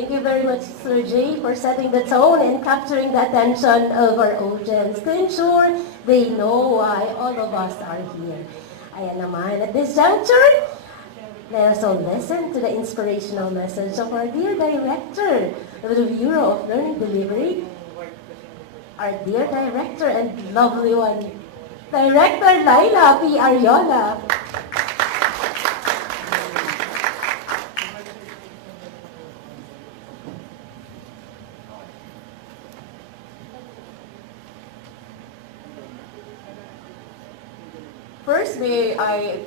Thank you very much, Sir Jay, for setting the tone and capturing the attention of our audience to ensure they know why all of us are here. Ayan naman, at this juncture, let us all listen to the inspirational message of our dear Director of the Bureau of Learning Delivery, our dear Director and lovely one, Director Laila P. Ariola. First, may I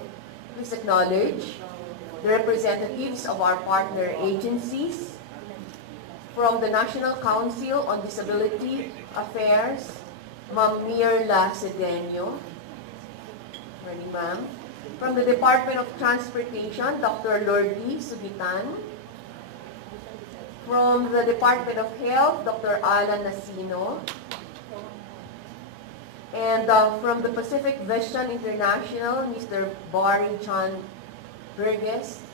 please acknowledge the representatives of our partner agencies from the National Council on Disability Affairs, Ma'am Mirla Cedeño. Ready, ma'am. From the Department of Transportation, Dr. Lordy Subitan. From the Department of Health, Dr. Alan Nasino. And from the Pacific Vision International, Mr. Barry John Burgess.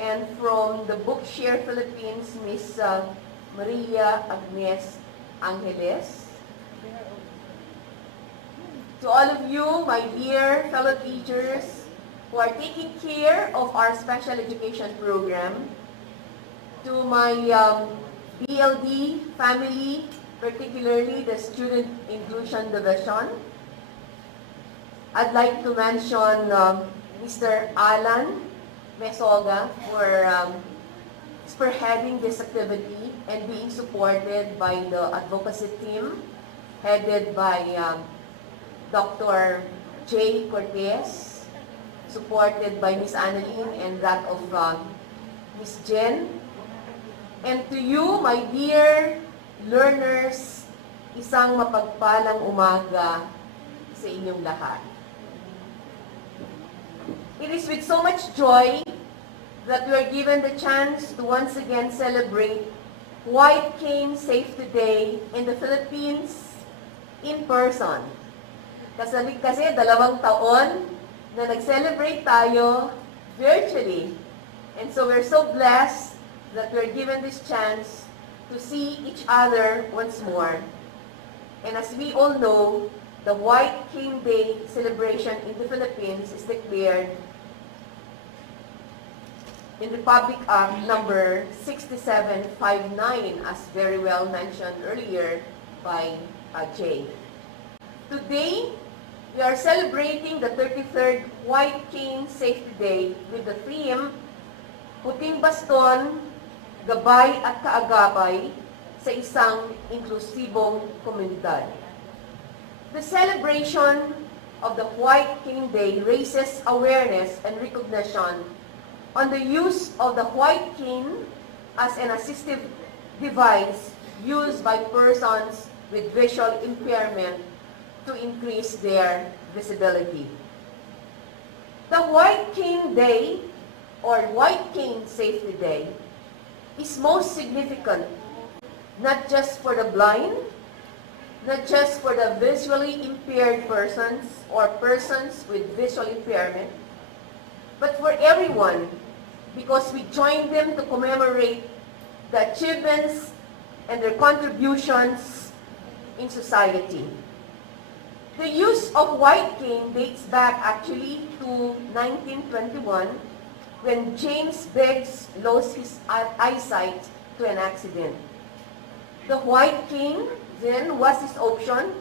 And from the Bookshare Philippines, Ms. Maria Agnes Angeles. To all of you, my dear fellow teachers who are taking care of our special education program, to my BLD family, particularly the Student Inclusion Division. I'd like to mention Mr. Alan Mesoga for spearheading this activity and being supported by the advocacy team headed by Dr. J. Cortez, supported by Ms. Annalyn and that of Ms. Jen. And to you, my dear learners, isang mapagpalang umaga sa inyong lahat. It is with so much joy that we are given the chance to once again celebrate White Cane Safe Today in the Philippines in person. Kasi 2 taon na nag-celebrate tayo virtually. And so we're so blessed that we're given this chance to see each other once more. And as we all know, the White Cane Day celebration in the Philippines is declared in Republic Act number 6759, as very well mentioned earlier by Jay. Today, we are celebrating the 33rd White Cane Safety Day with the theme, Puting Baston, Gabay at Kaagapay sa isang inklusibong komunidad. The celebration of the White Cane Day raises awareness and recognition on the use of the white cane as an assistive device used by persons with visual impairment to increase their visibility. The White Cane Day, or White Cane Safety Day, is most significant, not just for the blind, not just for the visually impaired persons or persons with visual impairment, but for everyone, because we join them to commemorate the achievements and their contributions in society. The use of white cane dates back actually to 1921, when James Biggs lost his eyesight to an accident. The white cane then was his option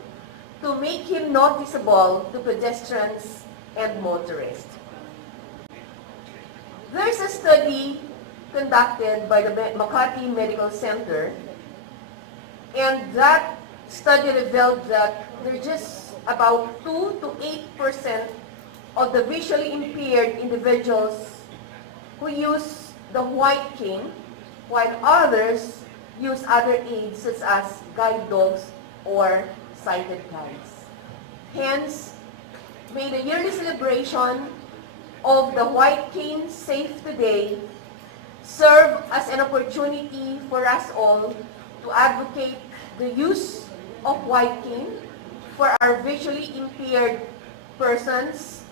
to make him noticeable to pedestrians and motorists. There's a study conducted by the Makati Medical Center, and that study revealed that there are just about 2 to 8% of the visually impaired individuals who use the white cane, while others use other aids such as guide dogs or sighted guides. Hence, may the yearly celebration of the White Cane Safe Today serve as an opportunity for us all to advocate the use of white cane for our visually impaired persons,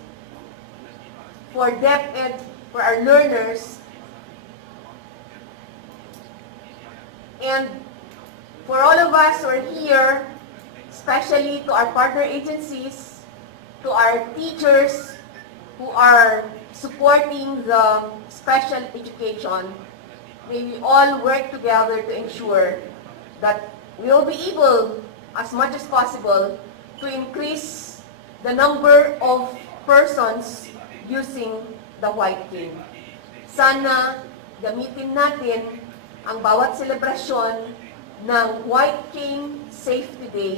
for deaf and for our learners, And for all of us who are here, especially to our partner agencies, to our teachers who are supporting the special education, may we all work together to ensure that we will be able, as much as possible, to increase the number of persons using the white cane. Sana gamitin natin ang bawat selebrasyon ng White Cane Safety Day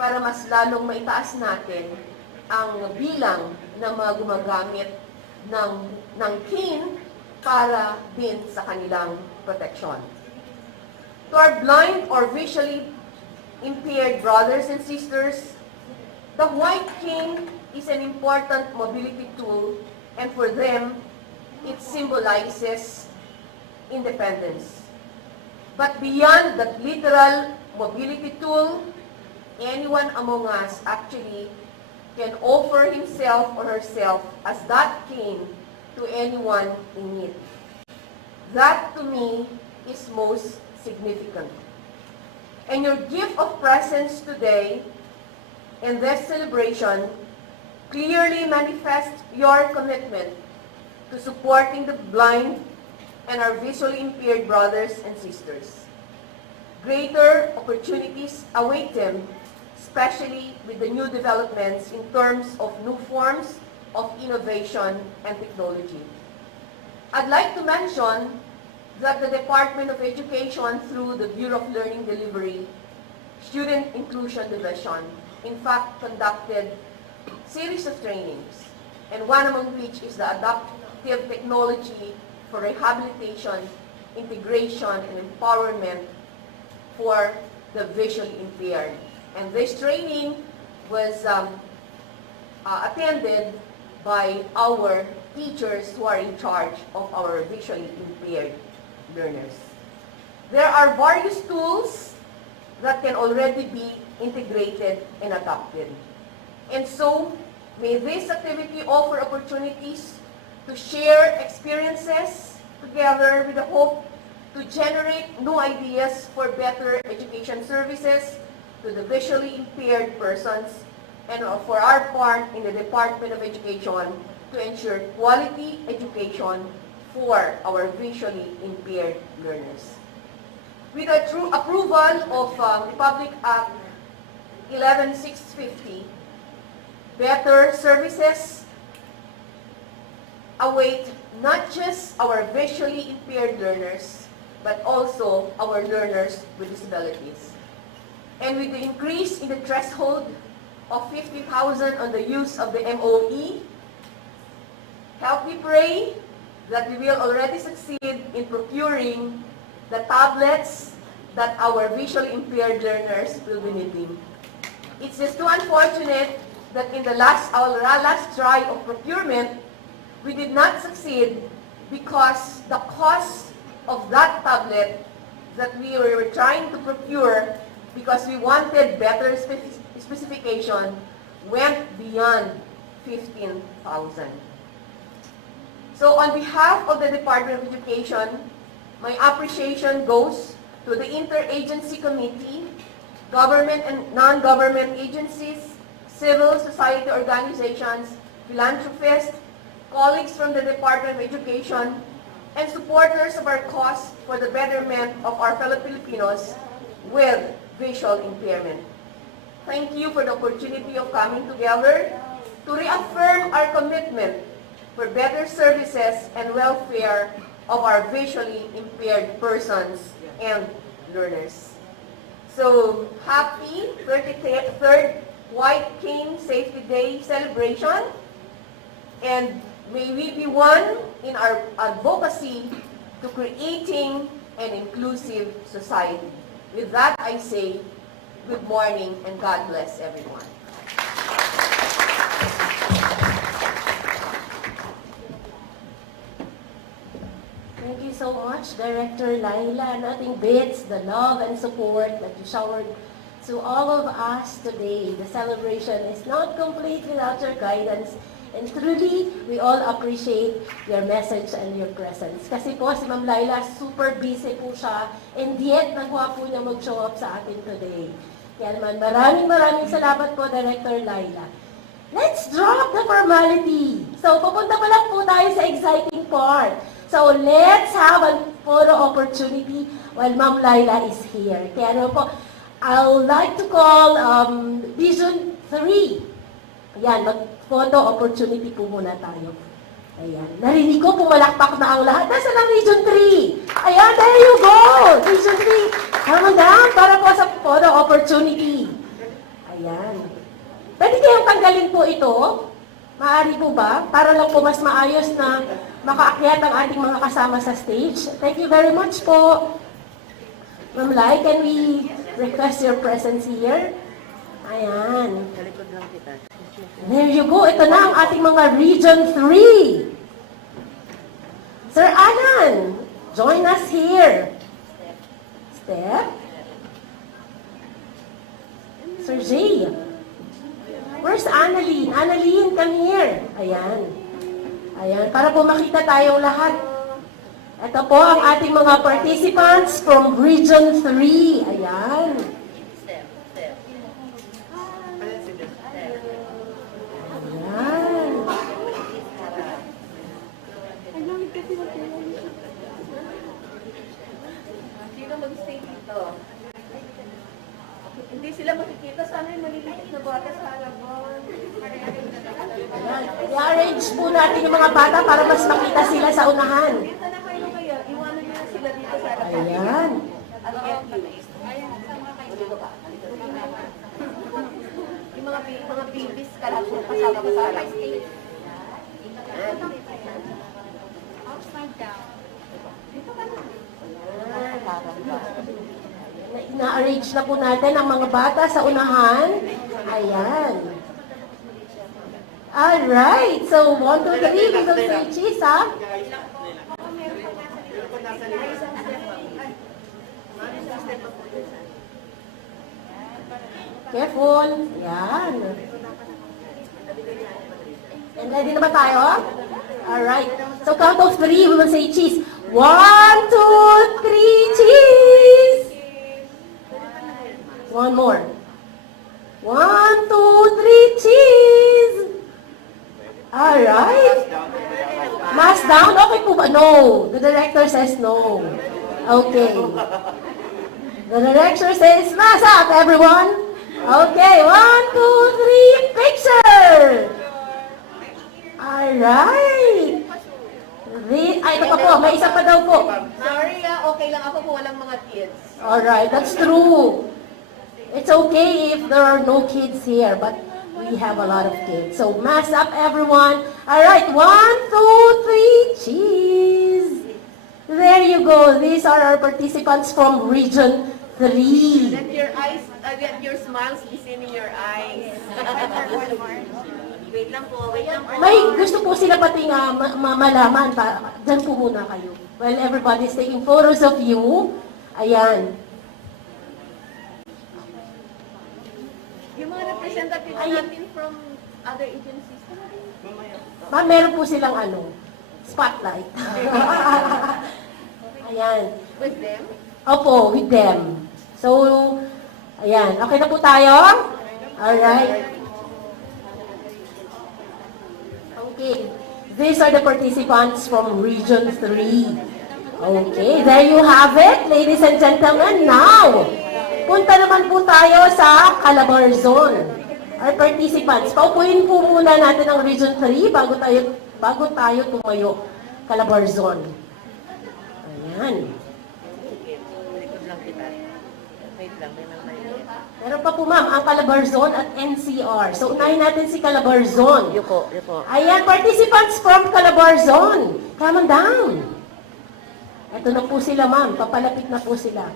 para mas lalong maitaas natin ang bilang ng mga gumagamit ng cane para din sa kanilang proteksyon. To our blind or visually impaired brothers and sisters, the white cane is an important mobility tool, and for them, it symbolizes independence. But beyond that literal mobility tool, anyone among us actually can offer himself or herself as that cane to anyone in need. That, to me, is most significant. And your gift of presence today in this celebration clearly manifests your commitment to supporting the blind and our visually impaired brothers and sisters. Greater opportunities await them, especially with the new developments in terms of new forms of innovation and technology. I'd like to mention that the Department of Education, through the Bureau of Learning Delivery, Student Inclusion Division, in fact conducted series of trainings, and one among which is the adaptive technology for rehabilitation, integration, and empowerment for the visually impaired. And this training was attended by our teachers who are in charge of our visually impaired learners. There are various tools that can already be integrated and adopted. And so, may this activity offer opportunities to share experiences together with the hope to generate new ideas for better education services to the visually impaired persons, and for our part in the Department of Education to ensure quality education for our visually impaired learners. With the true approval of Republic Act 11650, better services await not just our visually impaired learners, but also our learners with disabilities. And with the increase in the threshold of 50,000 on the use of the MOE, help me pray that we will already succeed in procuring the tablets that our visually impaired learners will be needing. It's just too unfortunate that in our last try of procurement, we did not succeed because the cost of that tablet that we were trying to procure, because we wanted better specification, went beyond 15,000. So on behalf of the Department of Education, my appreciation goes to the Interagency Committee, government and non-government agencies, civil society organizations, philanthropists, colleagues from the Department of Education, and supporters of our cause for the betterment of our fellow Filipinos with visual impairment. Thank you for the opportunity of coming together to reaffirm our commitment for better services and welfare of our visually impaired persons and learners. So, happy 33rd White Cane Safety Day celebration, and may we be one in our advocacy to creating an inclusive society. With that, I say good morning and God bless everyone. Thank you so much, Director Laila. Nothing beats the love and support that you showered to all of us today. The celebration is not complete without your guidance. And truly, we all appreciate your message and your presence. Kasi po, si Ma'am Laila, super busy po siya. And yet, nagawa po niya mag-show up sa atin today. Kaya naman, maraming salamat po, Director Laila. Let's drop the formality. So, pupunta pa lang po tayo sa exciting part. So, let's have a photo opportunity while Ma'am Laila is here. Kaya naman po, I would like to call Vision 3. Ayan, mag-photo opportunity po muna tayo. Ayan. Narinig ko, pumalakpak na ang lahat. Nasa lang Region 3? Ayan, there you go! Region 3. Come on down para po sa photo opportunity. Ayan. Pwede kayong tanggalin po ito? Maaari po ba? Para lang po mas maayos na makaakyat ang ating mga kasama sa stage. Thank you very much po. Ma'am Lai, can we request your presence here? Ayan. There you go. Ito na ang ating mga Region 3. Sir Alan, join us here. Step. Sir Jay. Where's Annalyn? Annalyn, come here. Ayan. Ayan, para po makita tayong lahat. Ito po ang ating mga participants from Region 3. Ayan. Sino mag-stay dito? Hindi sila makikita. Sana yung maliliit na bata sa harapan. I-arrange po natin yung mga bata para mas makita sila sa unahan. Dito na kayo kaya. Iwanan nyo na sila dito sa harapan. Ayan. I'll get you. Yung mga babies kasama ko sa harapan. Upside down. Ina-arrange na po natin ang mga bata sa unahan. Ayan. Alright. So, 1, 2, 3. We will say cheese, ha? Careful. Ayan. And ready na ba tayo? Alright. So, count of 3. We will say cheese. 1, 2, 3, cheese! One more. 1, 2, 3, cheese! Alright. Mask down? Okay po ba? No. The director says no. Okay. The director says, mask up, everyone. Okay. 1, 2, 3, picture! Alright. Ay, ito pa po. May isa pa daw po. Sorry okay lang ako kung walang mga kids. Alright, that's true. It's okay if there are no kids here, but we have a lot of kids. So, mask up, everyone. Alright, 1, 2, 3, cheese. There you go. These are our participants from Region 3. Let your eyes, let your smiles be seen in your eyes. Wait lang po, wait lang po. May gusto po sila pati nga malaman. Diyan po muna kayo. While everybody's taking photos of you. Ayan. Yung mga representative natin from other agencies. Ma'am, meron po silang spotlight. Ayan. With them? Opo, with them. So, ayan. Okay na po tayo? Alright. Okay. These are the participants from Region 3. Okay, there you have it, ladies and gentlemen. Now, punta naman po tayo sa Calabarzon. Our participants, paupuin po muna natin ang Region 3 bago tayo tumayo. Calabarzon. Ayan. Meron pa po ma'am, ang Calabarzon at NCR. So, unahin natin si Calabarzon. Yuko. Ayan, participants from Calabarzon. Come on down. Ito na po sila ma'am, papalapit na po sila.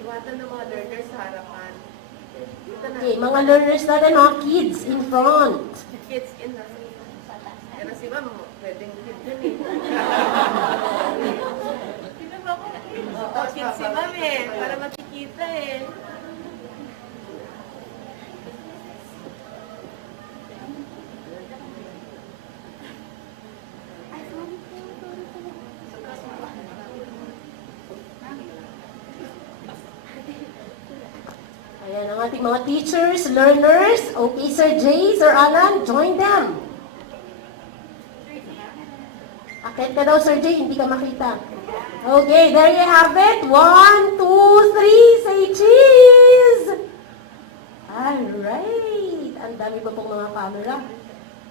Iwatan ng mga learners sa harapan. Okay, mga learners natin, mga kids in front. Kids in the... Pero si ma'am, pwedeng kid yun eh. Sino ba ako? Bakit si Ma'am para makikita Ayan ang ating mga teachers, learners. Okay, Sir Jay, Sir Alan, join them. Akit ka daw, Sir Jay, hindi ka makita. Okay, there you have it. 1, 2, 3, say cheese! Alright. Ang dami pa pong mga camera.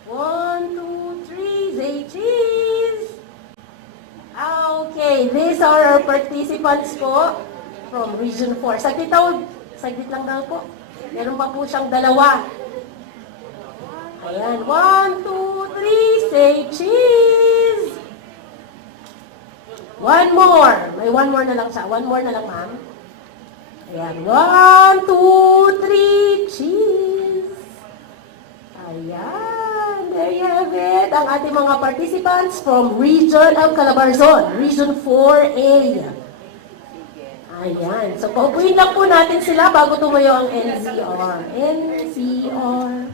1, 2, 3, say cheese! Okay, these are our participants po from Region 4. Saglit lang daw po. Meron pa po siyang dalawa. Ayan, 1, 2, 3, say cheese! One more. May one more na lang siya. One more na lang, ma'am. Ayan. 1, 2, 3, cheese. Ayan. There you have it. Ang ating mga participants from Region of Calabarzon. Region 4A. Ayan. So, paupuin lang po natin sila bago tumayo ang NCR. NCR.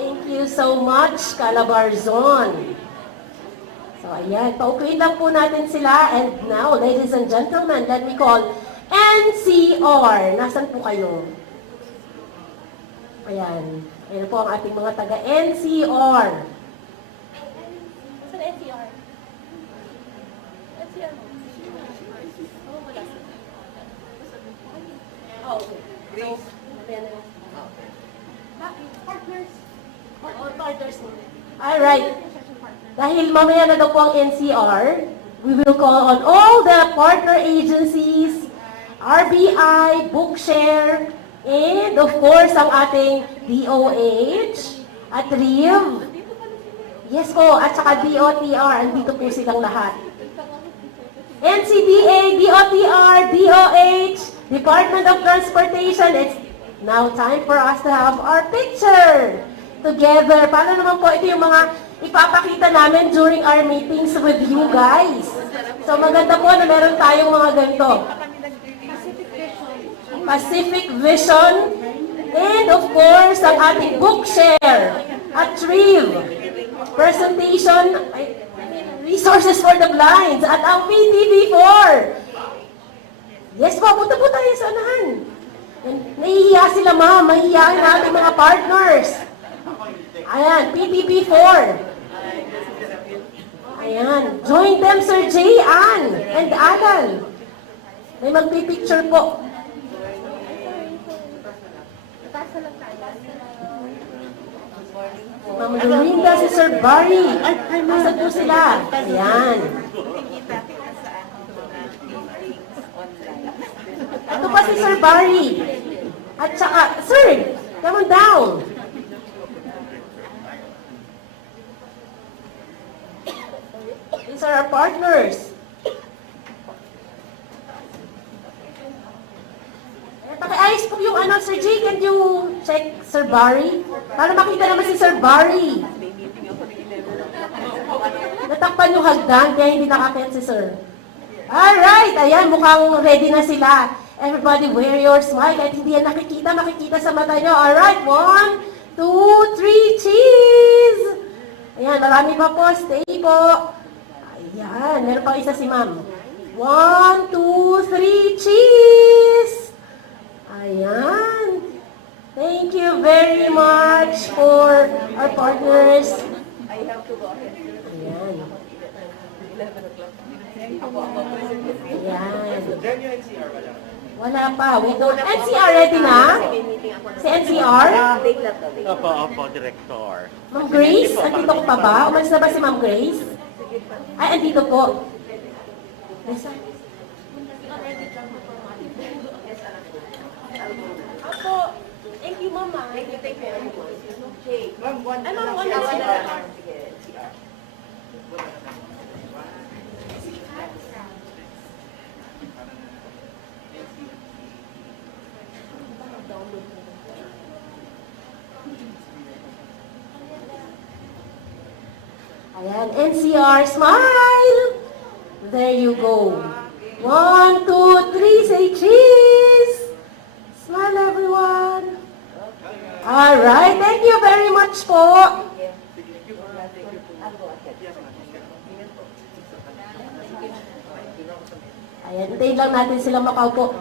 Thank you so much, Calabarzon. So, ayan. Paupuin lang po natin sila. And now, ladies and gentlemen, let me call NCR. Nasaan po kayo? Ayan. Ayan po ang ating mga taga-NCR. Saan NCR? NCR mo? Oh, okay. Grace. Partners. Partners. Alright. Dahil mamaya na daw po ang NCR, we will call on all the partner agencies, RBI, Bookshare, and of course, ang ating DOH at RIV. Yes po, at saka DOTR. Andito po silang lahat. NCDA, DOTR, DOH, Department of Transportation. It's now time for us to have our picture together. Paano naman po ito yung mga ipapakita namin during our meetings with you guys. So maganda po na meron tayong mga ganito. Pacific Vision, and of course, ang ating Bookshare at RIV. Presentation, Resources for the Blind, at ang PTV4. Yes po, punta po tayo sa unahan. Nahihiya sila, ma'am. Mahihiyain natin mga partners. Ayan, PTV4. Ayan. Join them, Sir Jay, Ann, and Alan. May magpipicture po. Si Ma'am Lorinda, si Sir Barry. Nasaan po sila? Ayan. Ito pa si Sir Barry. At saka, Sir, come on down. These are our partners. Pakiayos po yung ano, Sir Jay, can you check Sir Barry? Para makita naman si Sir Barry. Natakpan yung hagdan, kaya hindi nakakit si Sir. Alright, ayan, mukhang ready na sila. Everybody wear your smile, kahit hindi yan makikita sa mata nyo. Alright, 1, 2, 3, cheese! Ayan, marami pa po, stay po. Ayan, meron pa isa si ma'am. 1, 2, 3, cheese! Ayan. Thank you very much for our partners. I have to go ahead. Ayan. 11 o'clock. Ayan. Wala pa. We don't. NCR ready na? Si NCR? Opo, Director. Ma'am Grace, andito ko pa ba? Umalis na ba si Ma'am Grace? Ay, andito po. Ako, thank you, Mama. Thank you very much. Jay. Ano ang Sige, CR. Ayan, NCR, smile! There you go. 1, 2, 3, say cheese! Smile, everyone. Alright, thank you very much po. Ayan, hintayin lang natin sila makaupo.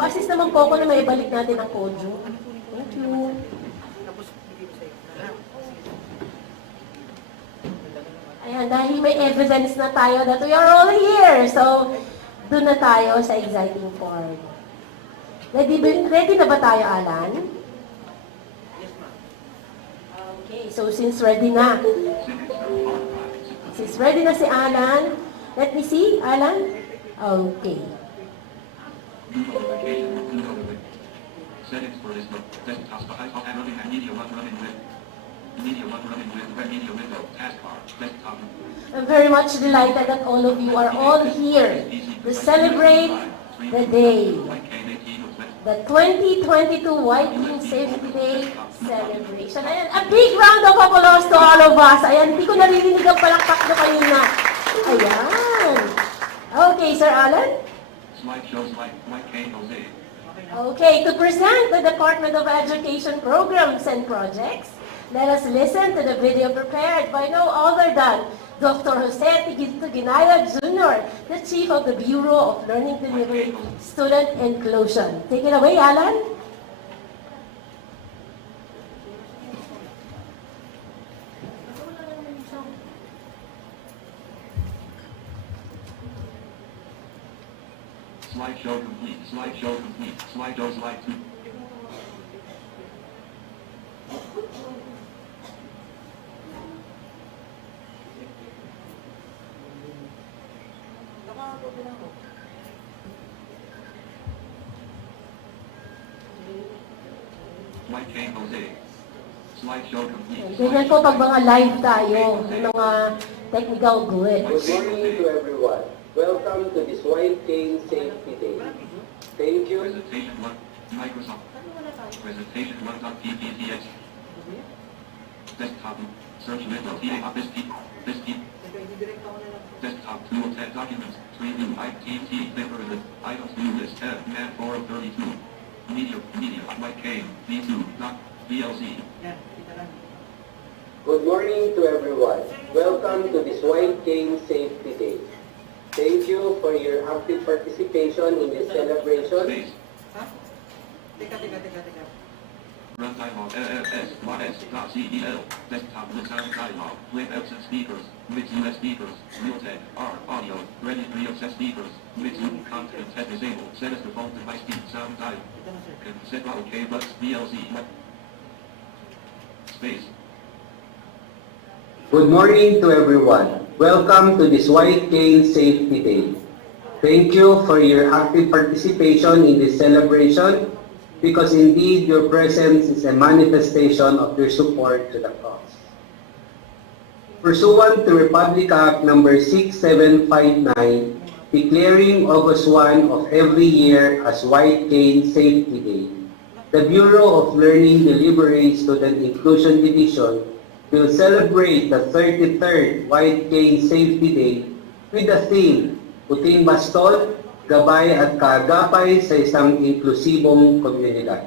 Pasis naman po ako na may ibalik natin ang podium. Thank you. Ayan, dahil may evidence na tayo that we are all here. So, doon na tayo sa exciting part. Ready na ba tayo, Alan? Okay, so since ready na si Alan, let me see, Alan? Okay. Settings for this desktop and running and media one running with media window taskbar desktop. I'm very much delighted that all of you are all here to celebrate the day, the 2022 White Team Safety Day celebration. Ayan, a big round of applause to all of us. Ayan, hindi ko naririnig ang palakpak na kanina. Ayan. Okay, Sir Alan? Slideshows like Jose. Okay, to present the Department of Education programs and projects, let us listen to the video prepared by no other than Dr. Jose Tuginaya Jr., the Chief of the Bureau of Learning Delivery Student Inclusion. Take it away, Alan. Slideshow complete. Slideshow complete. Slideshow slide 2. Jose. Slideshow complete. Ganyan po pag mga live tayo, may mga technical glitch. Good morning to everyone. Welcome to this White Cane Safety Day. Thank you. Presentation 1, Microsoft. Presentation 1.ppts. Desktop. Search window. This desktop 2 of 10 documents. 3 new ITT paper list. Items new list. Man 4 of 32. Media. White Cane. V2. VLC. Good morning to everyone. Welcome to this White Cane Safety Day. Thank you for your active participation in this celebration. Space. Runtime of LFS.cel. Desktop with sound dialog. With Epson speakers. With US speakers. Realtek. R. Audio. Ready reaccess speakers. With Zoom content set disabled. Set as default device speed sound dial. Set OK plus VLC. Space. Good morning to everyone. Welcome to this White Cane Safety Day. Thank you for your active participation in this celebration because indeed your presence is a manifestation of your support to the cause. Pursuant to Republic Act number 6759, declaring August 1 of every year as White Cane Safety Day, the Bureau of Learning Delivery Student Inclusion Division will celebrate the 33rd White Cane Safety Day with the theme, Puting Baston, Gabay at Kaagapay sa isang inklusibong komunidad.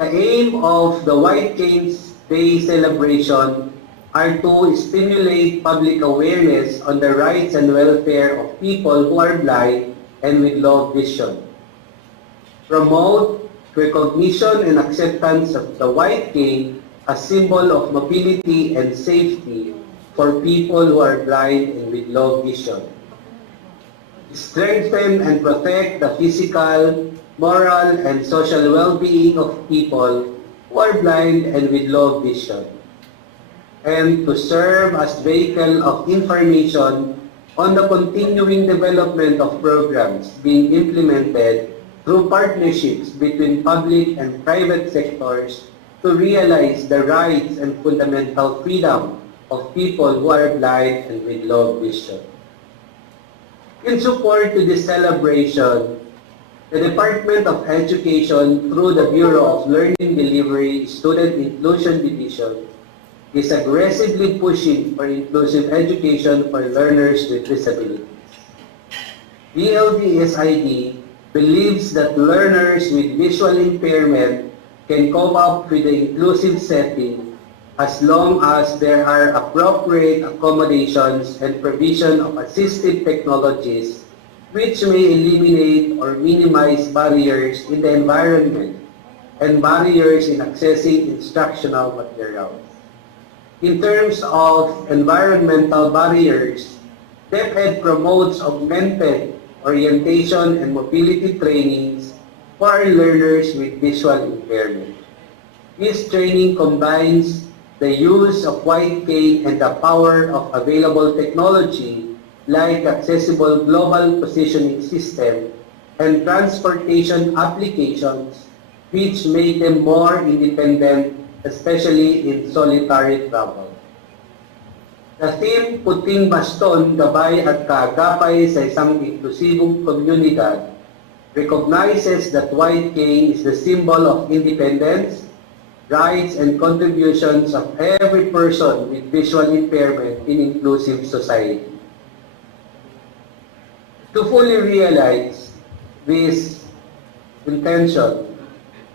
The aim of the White Cane Day celebration are to stimulate public awareness on the rights and welfare of people who are blind and with low vision. Promote recognition and acceptance of the white cane as symbol of mobility and safety for people who are blind and with low vision. Strengthen and protect the physical, moral, and social well-being of people who are blind and with low vision. And to serve as vehicle of information on the continuing development of programs being implemented through partnerships between public and private sectors to realize the rights and fundamental freedom of people who are blind and with low vision. In support to this celebration, The Department of Education, through the Bureau of Learning Delivery Student Inclusion Division, is aggressively pushing for inclusive education for learners with disabilities. BLDSID believes that learners with visual impairment can cope up with the inclusive setting as long as there are appropriate accommodations and provision of assistive technologies which may eliminate or minimize barriers in the environment and barriers in accessing instructional materials. In terms of environmental barriers, DepEd promotes augmented orientation and mobility trainings for our learners with visual impairment. This training combines the use of white cane and the power of available technology like accessible global positioning system and transportation applications which make them more independent, especially in solitary travel. The theme, Puting Baston, Gabay at Kaagapay sa isang inklusibong komunidad, recognizes that white cane is the symbol of independence, rights, and contributions of every person with visual impairment in inclusive society. To fully realize this intention,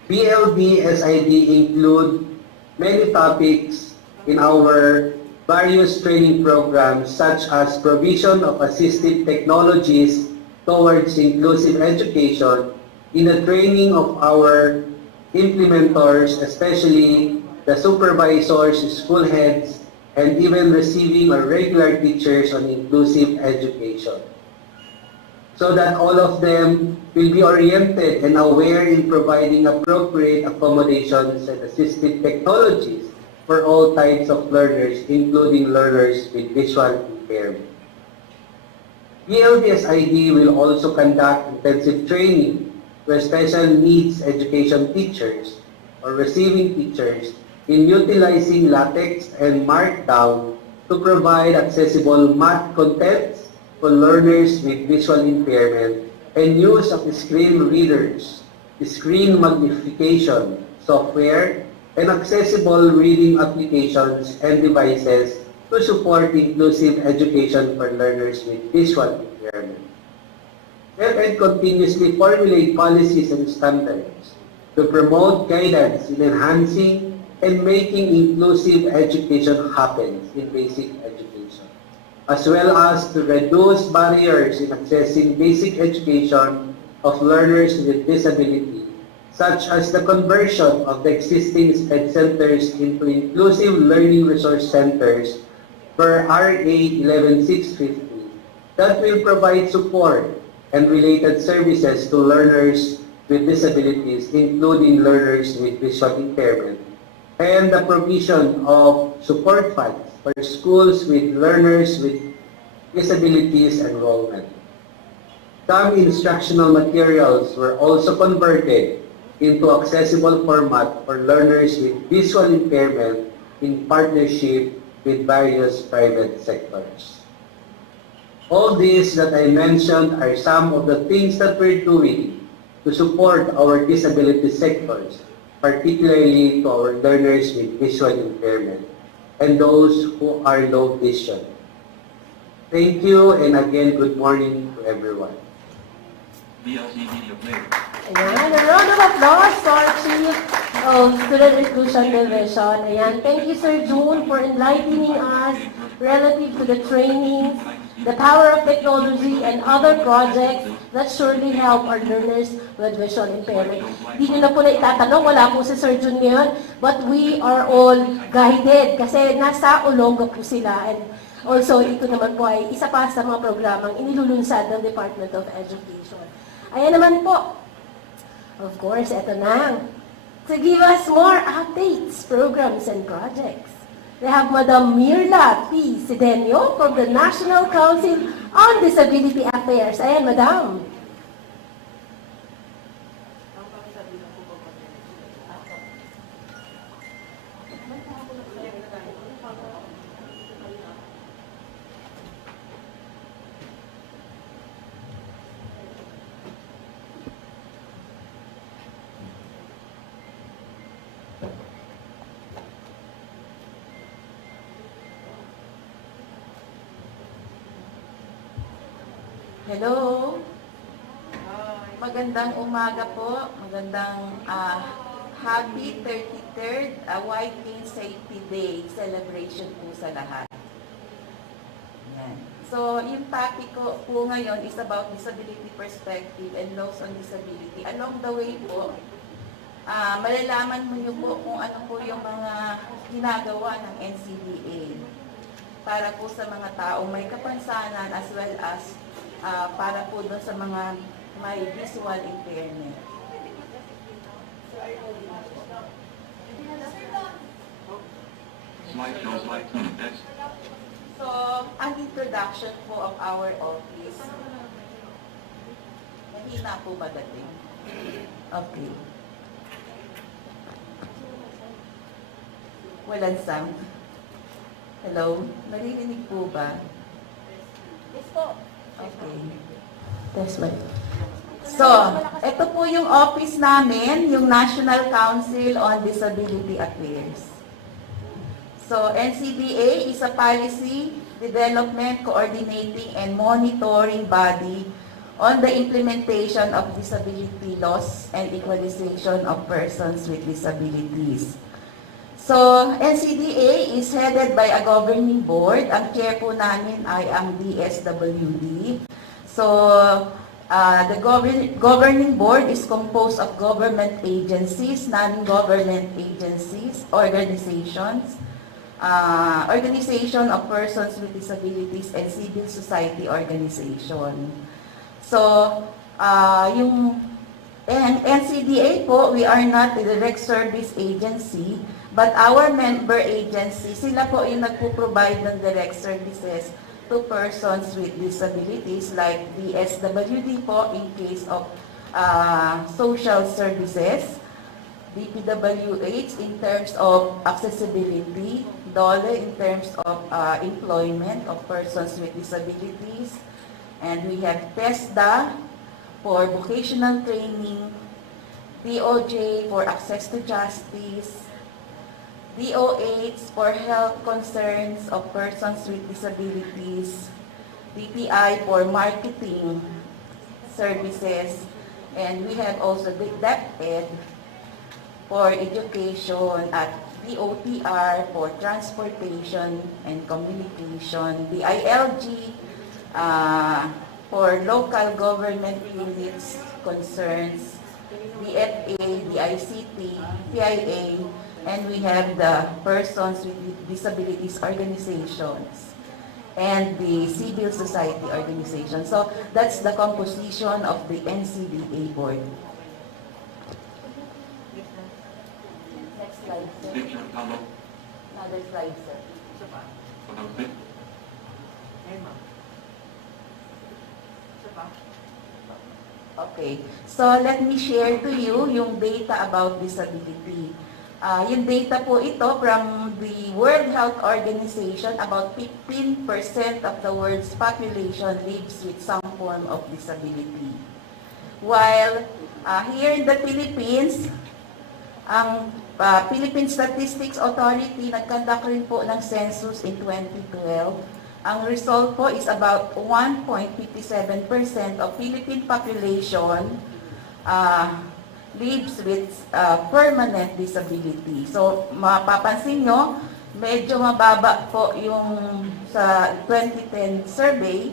BLDSID include many topics in our various training programs such as provision of assistive technologies towards inclusive education in the training of our implementers, especially the supervisors, school heads, and even receiving our regular teachers on inclusive education, so that all of them will be oriented and aware in providing appropriate accommodations and assistive technologies for all types of learners, including learners with visual impairment. BLDSID will also conduct intensive training to special needs education teachers or receiving teachers in utilizing latex and markdown to provide accessible math contents for learners with visual impairment and use of screen readers, screen magnification software, and accessible reading applications and devices to support inclusive education for learners with visual impairment. DepEd continuously formulate policies and standards to promote guidance in enhancing and making inclusive education happen in basic education, as well as to reduce barriers in accessing basic education of learners with disability, such as the conversion of the existing SPED centers into inclusive learning resource centers per RA 11650 that will provide support and related services to learners with disabilities, including learners with visual impairment, and the provision of support funds for schools with learners with disabilities enrollment. Some instructional materials were also converted into accessible format for learners with visual impairment in partnership with various private sectors. All these that I mentioned are some of the things that we're doing to support our disability sectors, particularly to our learners with visual impairment and those who are low vision. Thank you, and again, good morning to everyone. BLC Media Player. Ayan, a round of applause to our Chief of Student Inclusion Division. Ayan, thank you, Sir June, for enlightening us relative to the trainings, the power of technology, and other projects that surely help our learners with visual impairment. Di nyo na po na itatanong, wala po si Sir June ngayon, but we are all guided kasi nasa Olonga po sila. And also, ito naman po ay isa pa sa mga programang inilulunsad ng Department of Education. Ayan naman po. Of course, ito na. To give us more updates, programs, and projects, we have Madam Mirla P. Sidenio from the National Council on Disability Affairs. Ayan, Madam. Hello. Magandang umaga po. Magandang happy 33rd White Cane Safety Day celebration po sa lahat. Yan. So, yung topic ko po ngayon is about disability perspective and laws on disability. Along the way po, malalaman mo niyo po kung ano po yung mga ginagawa ng NCDA para po sa mga taong may kapansanan as well as para po doon sa mga may visual impairment. Slide 2, next. So, ang introduction po of our office. Mahina po ba dating? Okay. Walang sound. Hello? Naririnig po ba? Yes po. Okay. That's right. So, ito po yung office namin, yung National Council on Disability Affairs. So, NCDA is a policy, development, coordinating, and monitoring body on the implementation of disability laws and equalization of persons with disabilities. So, NCDA is headed by a governing board. Ang chair po namin ay ang DSWD. So, the governing board is composed of government agencies, non-government agencies, organizations, organization of persons with disabilities, and civil society organization. So, yung NCDA po, we are not a direct service agency, but our member agency, sila po yung nagpo-provide ng direct services to persons with disabilities like the SWD po in case of social services, DPWH in terms of accessibility, DOLE in terms of employment of persons with disabilities, and we have TESDA for vocational training, DOJ for access to justice, DOH for health concerns of persons with disabilities, DTI for marketing services, and we have also the DepEd for education at DOTR for transportation and communication, the ILG for local government units concerns, the FA, the ICT, PIA, and we have the persons with disabilities organizations and the civil society organization. So that's the composition of the NCDA board. Next slide, sir. Picture, hello. Another slide, sir. Okay, so let me share to you yung data about disability. Yung data po ito from the World Health Organization, about 15% of the world's population lives with some form of disability. While here in the Philippines, ang Philippine Statistics Authority nag-conduct rin po ng census in 2012. Ang result po is about 1.57% of Philippine population lives with permanent disability. So, mapapansin nyo, medyo mababa po yung sa 2010 survey.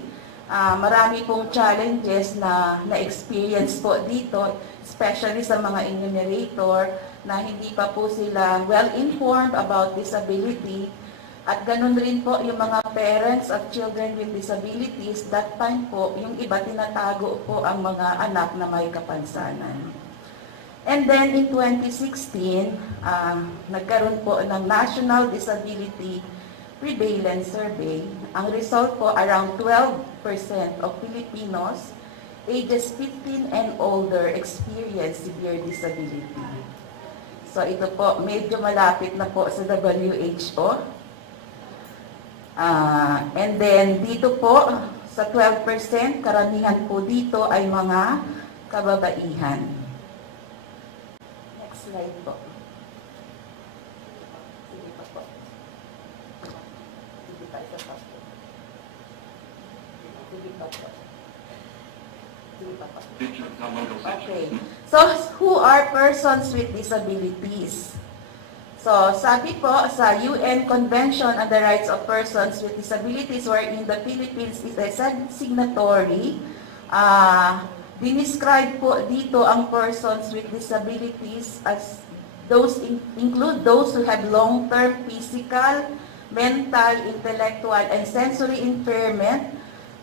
Marami pong challenges na na-experience po dito, especially sa mga enumerator na hindi pa po sila well-informed about disability. At ganun rin po yung mga parents of children with disabilities, that time po, yung iba tinatago po ang mga anak na may kapansanan. And then in 2016, nagkaroon po ng National Disability Prevalence Survey. Ang result po, around 12% of Filipinos ages 15 and older experience severe disability. So ito po, medyo malapit na po sa WHO. And then dito po, sa 12%, karamihan po dito ay mga kababaihan. Next slide po. Sige pa po. Sige pa, isa pa po. Sige pa po. Picture the logo Okay. section. So, who are persons with disabilities? So, sabi po sa UN Convention on the Rights of Persons with Disabilities, wherein the Philippines is a signatory, dinescribe po dito ang persons with disabilities as include those who have long-term physical, mental, intellectual, and sensory impairment,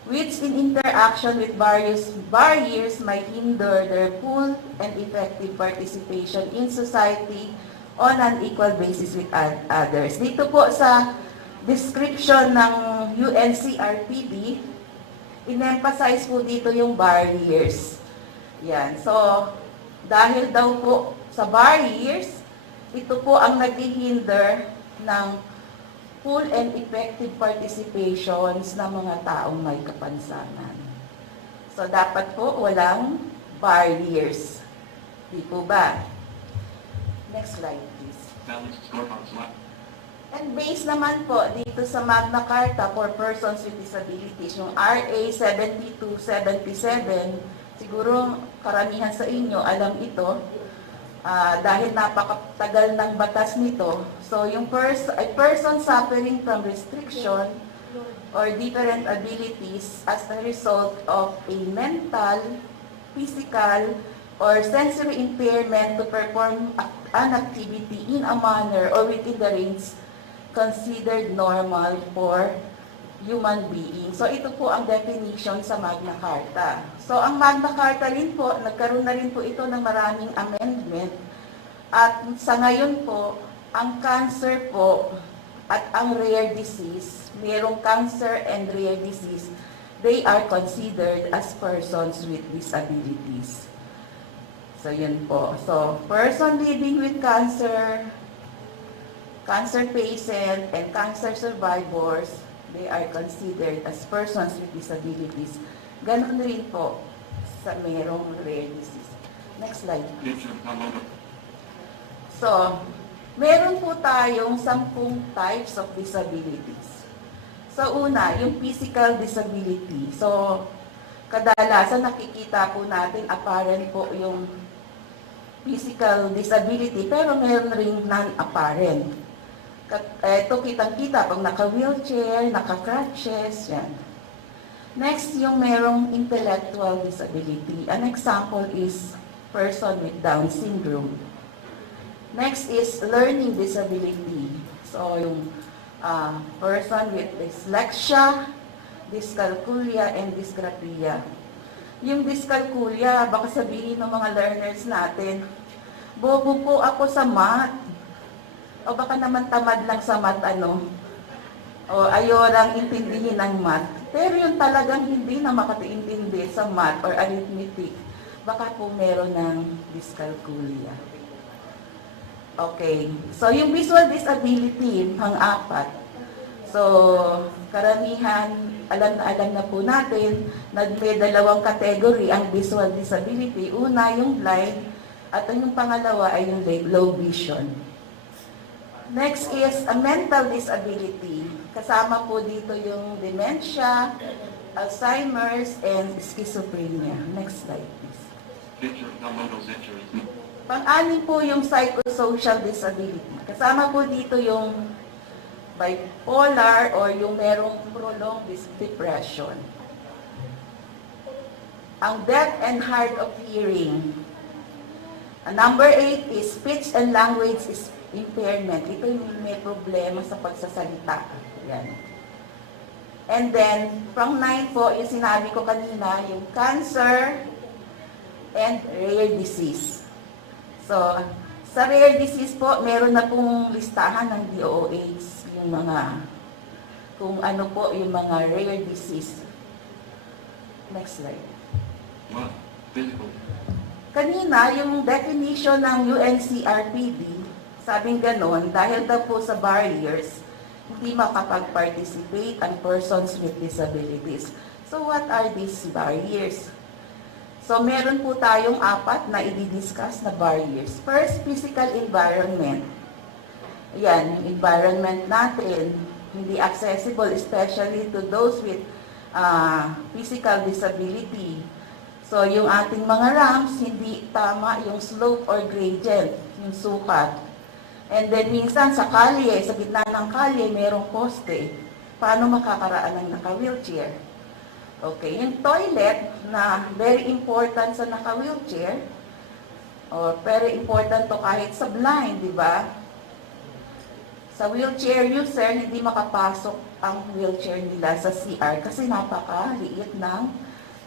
which in interaction with various barriers might hinder their full and effective participation in society on an equal basis with others. Dito po sa description ng UNCRPD, in-emphasize po dito yung barriers. Yan. So, dahil daw po sa barriers, ito po ang naghihinder ng full and effective participations ng mga taong may kapansanan. So, dapat po walang barriers. Di po ba? Next slide, please. Balanced scorecard slot. And based naman po dito sa Magna Carta for Persons with Disabilities, yung RA 7277, siguro karamihan sa inyo alam ito, dahil napakatagal ng batas nito. So, yung a person suffering from restriction or different abilities as a result of a mental, physical, or sensory impairment to perform an activity in a manner or within the range considered normal for human being. So, ito po ang definition sa Magna Carta. So, ang Magna Carta rin po, nagkaroon na rin po ito ng maraming amendment. At sa ngayon po, ang cancer po at ang rare disease, mayroong cancer and rare disease, they are considered as persons with disabilities. So, yun po. So, person living with cancer, cancer patient, and cancer survivors, they are considered as persons with disabilities. Ganon rin po sa mayroong rare disease. Next slide. Picture the logo. So, meron po tayong 10 types of disabilities. So, una, yung physical disability. So, kadalasan nakikita po natin, apparent po yung physical disability, pero meron ring non-apparent. Ito kitang-kita pag naka-wheelchair, naka-crutches, yan. Next, yung merong intellectual disability. An example is person with Down syndrome. Next is learning disability. So, yung person with dyslexia, dyscalculia, and dysgraphia. Yung dyscalculia, baka sabihin ng mga learners natin, bobo po ako sa math. O baka naman tamad lang sa math, o ayorang intindihin ng math. Pero yung talagang hindi na makatiintindi sa math or arithmetic, baka po meron ng dyscalculia. Okay. So, yung visual disability, pang-apat. So, karamihan, alam na po natin, may dalawang category ang visual disability. Una, yung blind, at yung pangalawa ay yung low vision. Next is a mental disability. Kasama po dito yung dementia, Alzheimer's, and schizophrenia. Next slide, please. Picture the logo century. Pang-anim po yung psychosocial disability. Kasama po dito yung bipolar or yung merong prolonged depression. Ang deaf and hard of hearing. Number 8 is speech and language impairment. Ito yung may problema sa pagsasalita. Yan. And then, from 9 po, yung sinabi ko kanina, yung cancer and rare disease. So, sa rare disease po, meron na pong listahan ng DOH, yung mga, kung ano po yung mga rare disease. Next slide. 1. Physical. Kanina, yung definition ng UNCRPD, sabing ganon, dahil daw po sa barriers, hindi makapag-participate ang persons with disabilities. So, what are these barriers? So, meron po tayong 4 na i-discuss na barriers. First, physical environment. Yan, yung environment natin, hindi accessible, especially to those with physical disability. So, yung ating mga ramps, hindi tama yung slope or gradient, yung sukat. And then, minsan sa kalye, sa gitna ng kalye, merong poste. Paano makakaraan ng naka-wheelchair? Okay, yung toilet na very important sa naka-wheelchair, or very important to kahit sa blind, di ba? Sa wheelchair user, hindi makapasok ang wheelchair nila sa CR kasi napakaliit ng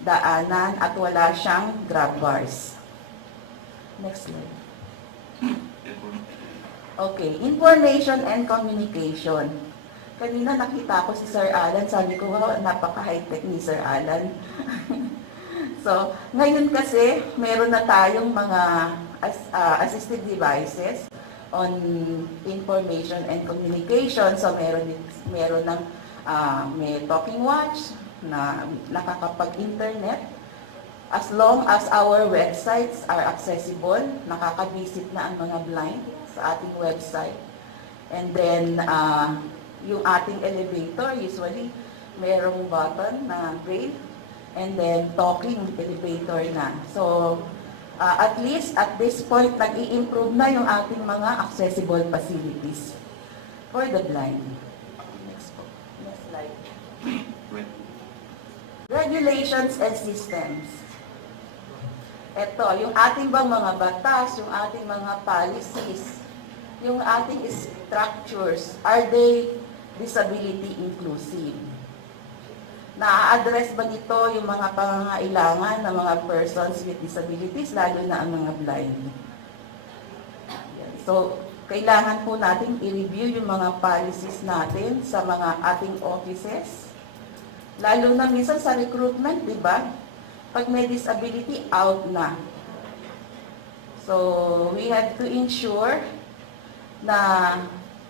daanan at wala siyang grab bars. Next slide. Okay, information and communication. Kanina nakita ko si Sir Alan, sabi ko, wow, napaka-high-tech ni Sir Alan. So, ngayon kasi, meron na tayong mga assistive devices on information and communication. So, meron ng may talking watch na nakakapag-internet. As long as our websites are accessible, nakaka-visit na ang mga blind sa ating website. And then, yung ating elevator, usually, merong button na brave, and then talking elevator na. So, at least at this point, nag-i-improve na yung ating mga accessible facilities for the blind. Next slide. Regulations and systems. Ito, yung ating bang mga batas, yung ating mga policies, yung ating structures, are they disability inclusive? Na-address ba nito yung mga pangangailangan ng mga persons with disabilities, lalo na ang mga blind? So, kailangan po natin i-review yung mga policies natin sa mga ating offices. Lalo na minsan sa recruitment, di ba? Pag may disability, out na. So, we have to ensure na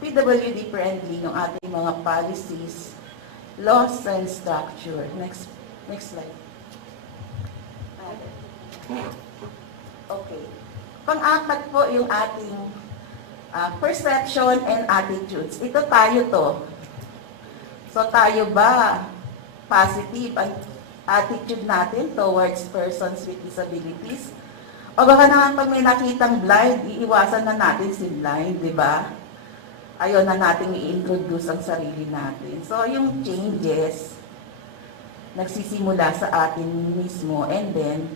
PWD friendly yung ating mga policies, laws and structure. Next slide. Okay. Pang-apat po yung ating perception and attitudes. Ito tayo to. So tayo ba positive ang attitude natin towards persons with disabilities? O baka naman pag may nakitang blind, iiwasan na natin si blind, di ba? Ayaw na natin i-introduce ang sarili natin. So, yung changes, nagsisimula sa atin mismo and then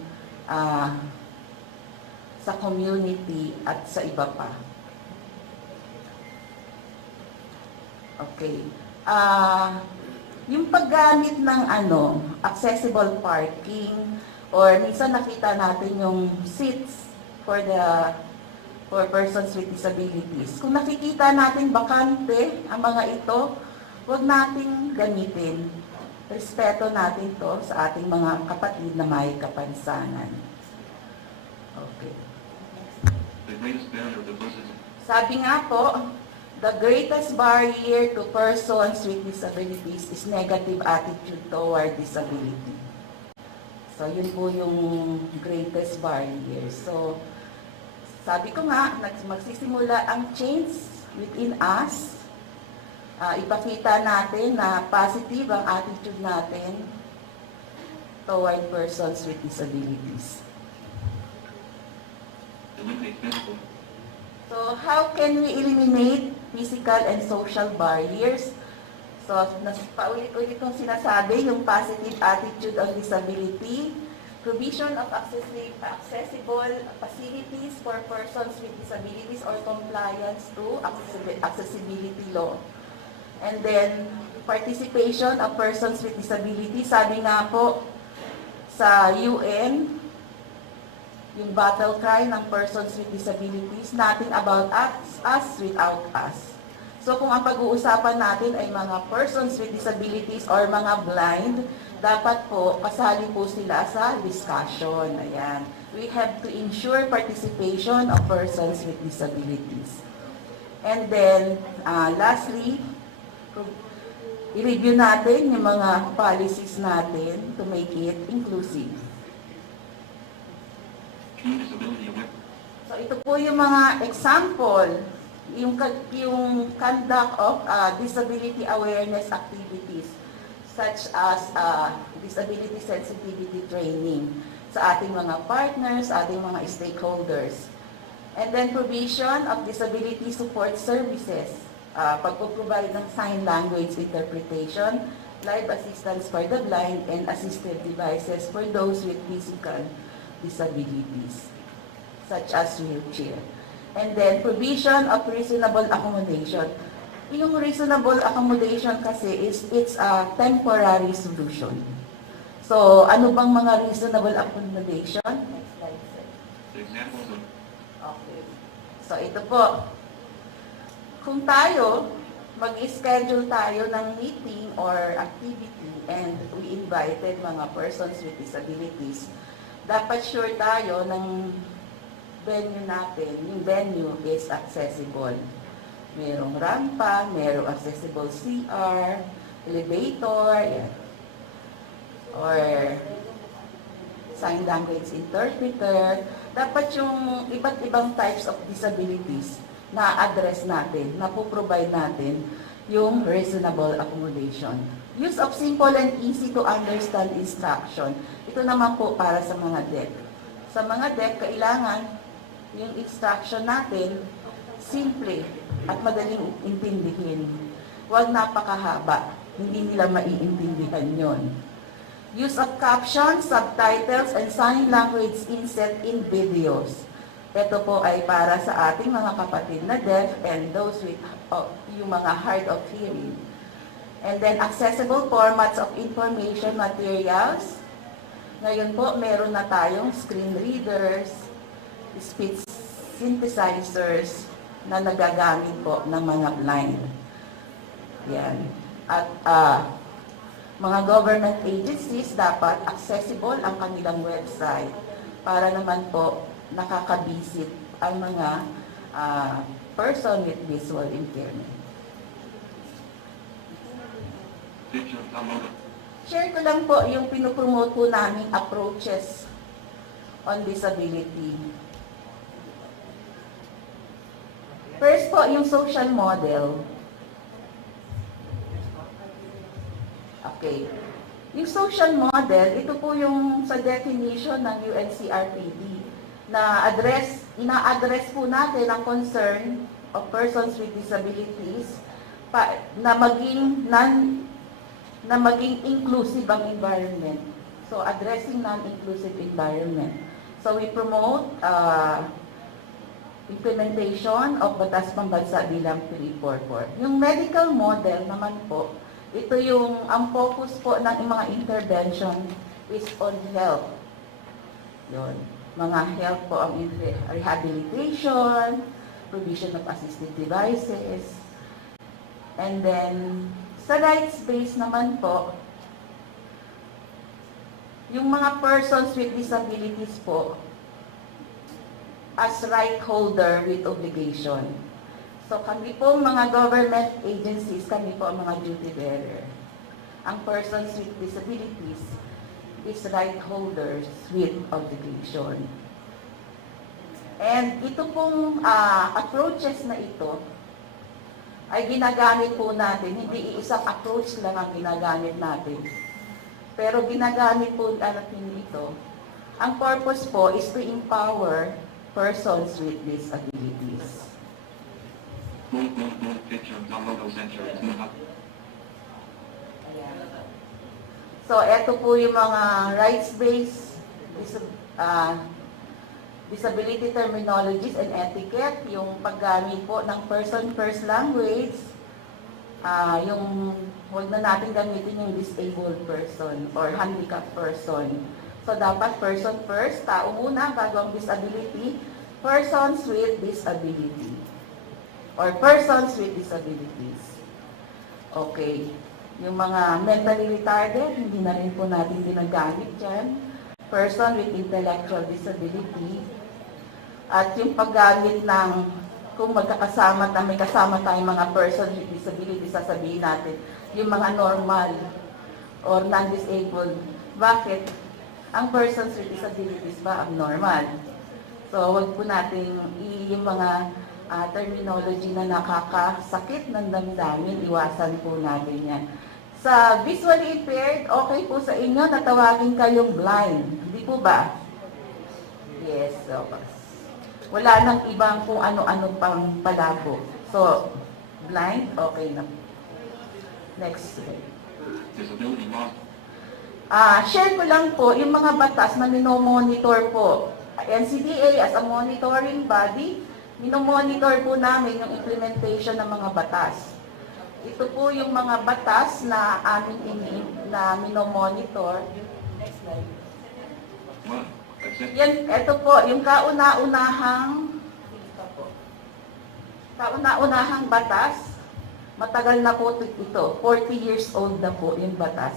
sa community at sa iba pa. Okay. Yung paggamit ng accessible parking, or minsan nakita natin yung seats for persons with disabilities. Kung nakikita natin bakante ang mga ito, huwag nating gamitin. Respeto natin to sa ating mga kapatid na may kapansanan. Okay. Sabi nga po, the greatest barrier to persons with disabilities is negative attitude toward disability. So, yun po yung greatest barrier. So, sabi ko nga, magsisimula ang change within us. Ipakita natin na positive ang attitude natin toward persons with disabilities. So, how can we eliminate physical and social barriers? So, paulit-ulit kong sinasabi, yung positive attitude on disability, provision of accessible facilities for persons with disabilities or compliance to accessibility law. And then, participation of persons with disabilities. Sabi nga po sa UN, yung battle cry ng persons with disabilities, nothing about us without us. So kung ang pag-uusapan natin ay mga persons with disabilities or mga blind, dapat po kasali po sila sa discussion. Ayan. We have to ensure participation of persons with disabilities. And then, lastly, i-review natin yung mga policies natin to make it inclusive. So ito po yung mga example, yung conduct of disability awareness activities such as disability sensitivity training. sa ating mga partners, ating mga stakeholders. And then provision of disability support services, pagpo-provide ng sign language interpretation, live assistance for the blind, and assistive devices for those with physical disabilities, such as wheelchair. And then provision of reasonable accommodation. Yung reasonable accommodation kasi it's a temporary solution. So, ano bang mga reasonable accommodation? Next slide, sir. Examples of Okay. So, ito po. Kung tayo, mag-schedule tayo ng meeting or activity and we invited mga persons with disabilities, dapat sure tayo ng venue natin, yung venue is accessible. Merong rampa, merong accessible CR, elevator, yan. Or sign language interpreter. Dapat yung iba't ibang types of disabilities na address natin, na provide natin yung reasonable accommodation. Use of simple and easy to understand instruction. Ito naman po para sa mga deaf. Sa mga deaf, kailangan yung instruction natin simple at madaling intindihin. Huwag napakahaba, hindi nila maiintindihan yon. Use of captions, subtitles, and sign language inset in videos. Ito po ay para sa ating mga kapatid na deaf and those with yung mga hard of hearing. And then accessible formats of information materials. Ngayon po, meron na tayong screen readers, speech synthesizers na nagagamit po ng mga blind. Yan. At mga government agencies, dapat accessible ang kanilang website para naman po nakakabisit ang mga person with visual impairment. picture download. Share ko lang po yung pinupromote po naming approaches on disability. First po, yung social model. Okay. Yung social model, ito po yung sa definition ng UNCRPD na ina-address po natin ang concern of persons with disabilities na maging inclusive ang environment. So, addressing non-inclusive environment. So, we promote implementation of Batas Pambansa bilang 344. Yung medical model naman po, ito yung, ang focus po ng mga intervention is on health. Yun. Mga health po ang rehabilitation, provision of assistive devices, and then sa rights-based naman po, yung mga persons with disabilities po, as right holder with obligation. So kami po mga government agencies, kami po ang mga duty bearer. Ang persons with disabilities is right holders with obligation. And ito pong approaches na ito ay ginagamit po natin, hindi isang approach lang ang ginagamit natin. Pero ginagamit po natin ito. Ang purpose po is to empower persons with disabilities. Move picture download center. So, ito po yung mga rights-based disability terminologies and etiquette, yung paggamit po ng person-first language, yung huwag na natin gamitin yung disabled person or handicapped person. So, dapat person first, tao muna bago ang disability, persons with disability or persons with disabilities. Okay. Yung mga mentally retarded, hindi na rin po natin ginagamit dyan. Person with intellectual disability. At yung paggamit ng, kung magkakasama na may kasama tayong mga person with disability, sasabihin natin, yung mga normal or non-disabled. Bakit? Ang persons with disabilities ba abnormal? So, wag po natin yung mga terminology na nakakasakit ng damdamin, iwasan po natin yan. Sa visually impaired, okay po sa inyo na tawagin kayong blind. Hindi po ba? Yes, so wala nang ibang kung ano-ano pang palabo. So, blind, okay na. Next. Disability law. Share ko lang po yung mga batas na minomonitor po. NCDA as a monitoring body, minomonitor po namin yung implementation ng mga batas. Ito po yung mga batas na na minomonitor. Next slide. One. Access. Yan, ito po, yung kauna-unahang batas, matagal na po ito, 40 years old na po yung batas.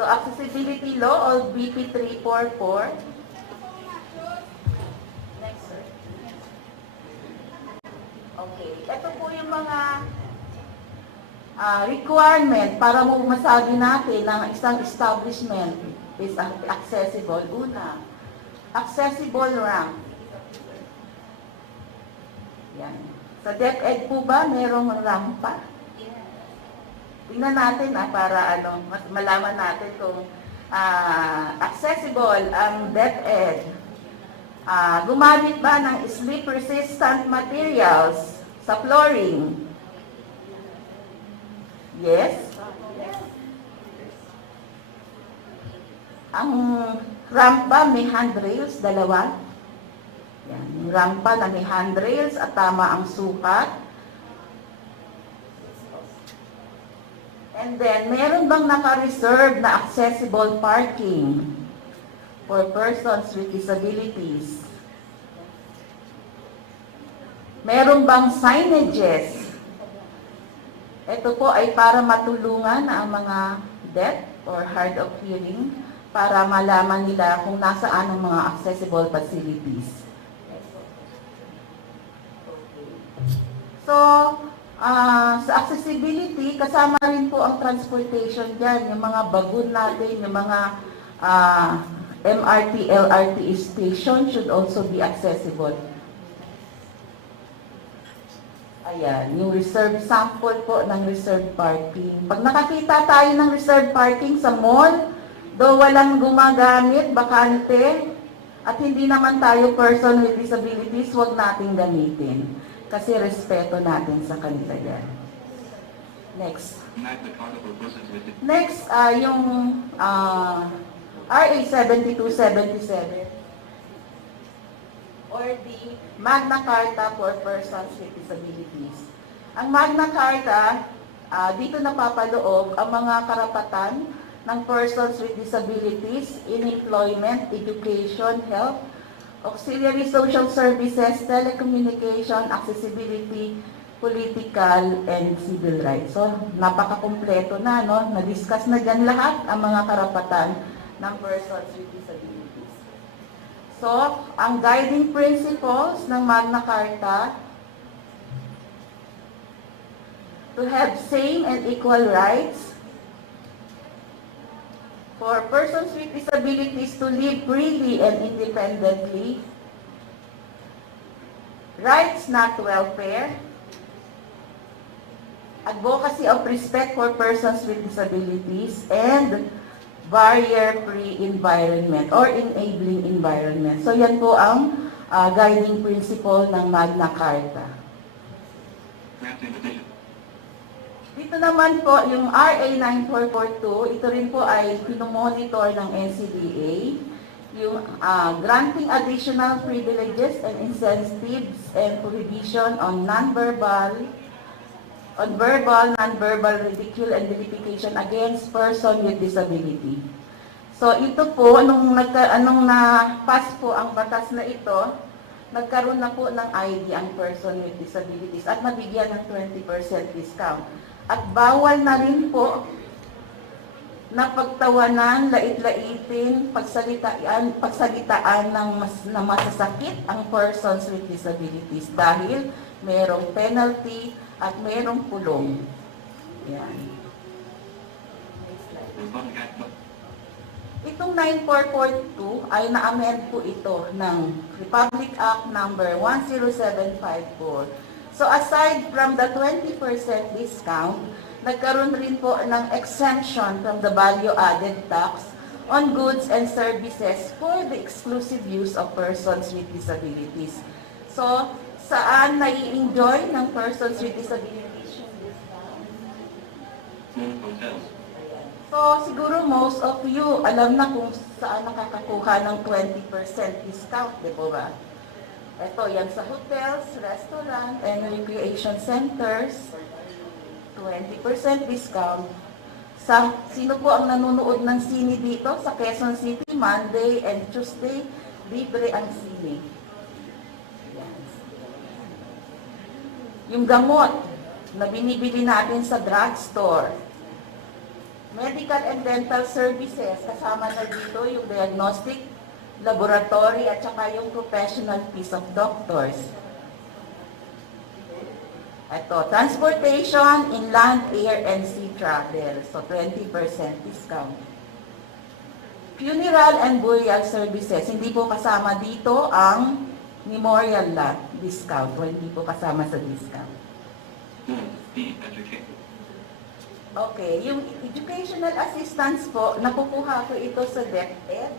So, Accessibility Law o BP 344. Next, sir. Okay, ito po yung mga requirement para mo masabi natin na isang establishment is accessible. Una, accessible rank. Yan. Sa DepEd po ba, merong rampa? Tingnan natin para malaman natin kung accessible ang DepEd. Gumamit ba ng slip-resistant materials sa flooring? Yes. Ang rampa may handrails, dalawa. Yan. Yung rampa na may handrails at tama ang sukat. And then, meron bang naka-reserve na accessible parking for persons with disabilities? Meron bang signages? Ito po ay para matulungan ang mga deaf or hard of hearing para malaman nila kung nasaan ang mga accessible facilities. So, sa accessibility, kasama rin po ang transportation dyan, yung mga bagun natin, yung mga MRT, LRT station should also be accessible. Ayan, yung reserve sample po ng reserve parking. Pag nakakita tayo ng reserve parking sa mall, though walang gumagamit, bakante, at hindi naman tayo person with disabilities, huwag nating gamitin. Kasi respeto natin sa kanila yan. Next. Next, yung RA 7277 or the Magna Carta for Persons with Disabilities. Ang Magna Carta, dito napapaloob ang mga karapatan ng persons with disabilities in employment, education, health, auxiliary social services, telecommunication, accessibility, political, and civil rights. So, napaka-kumpleto na, no? Na-discuss na dyan lahat ang mga karapatan ng persons with disabilities. So, ang guiding principles ng Magna Carta, to have same and equal rights, for persons with disabilities to live freely and independently, rights not welfare, advocacy of respect for persons with disabilities, and barrier-free environment or enabling environment. So yan po ang guiding principle ng Magna Carta. Dito naman po, yung RA 9442, ito rin po ay pinomonitor ng NCDA, yung granting additional privileges and incentives and prohibition on verbal, non-verbal ridicule and vilification against person with disability. So ito po, nung na-pass po ang batas na ito, nagkaroon na po ng ID ang person with disabilities at nabigyan ng 20% discount. At bawal na rin po na pagtawanan, lait-laitin, pagsalitaan na masasakit ang persons with disabilities dahil merong penalty at merong kulong. Yan. Itong 9442 ay na-amend po ito ng Republic Act number 10754. So aside from the 20% discount, nagkaroon rin po ng exemption from the value-added tax on goods and services for the exclusive use of persons with disabilities. So, saan nai-enjoy ng persons with disabilities yung discount? More hotels. So, siguro most of you alam na kung saan nakakakuha ng 20% discount, di ba? Ito, yan sa hotels, restaurant, and recreation centers. 20% discount. Sino po ang nanonood ng sine dito? Sa Quezon City, Monday and Tuesday, libre ang sine. Yan. Yung gamot na binibili natin sa drugstore. Medical and dental services, kasama na dito yung diagnostic, laboratory, at saka yung professional fees of doctors. Ito, transportation in land, air, and sea travel. So, 20% discount. Funeral and burial services. Hindi po kasama dito ang memorial lot discount. Hindi po kasama sa discount. Okay, yung educational assistance po, nakukuha ko ito sa DepEd.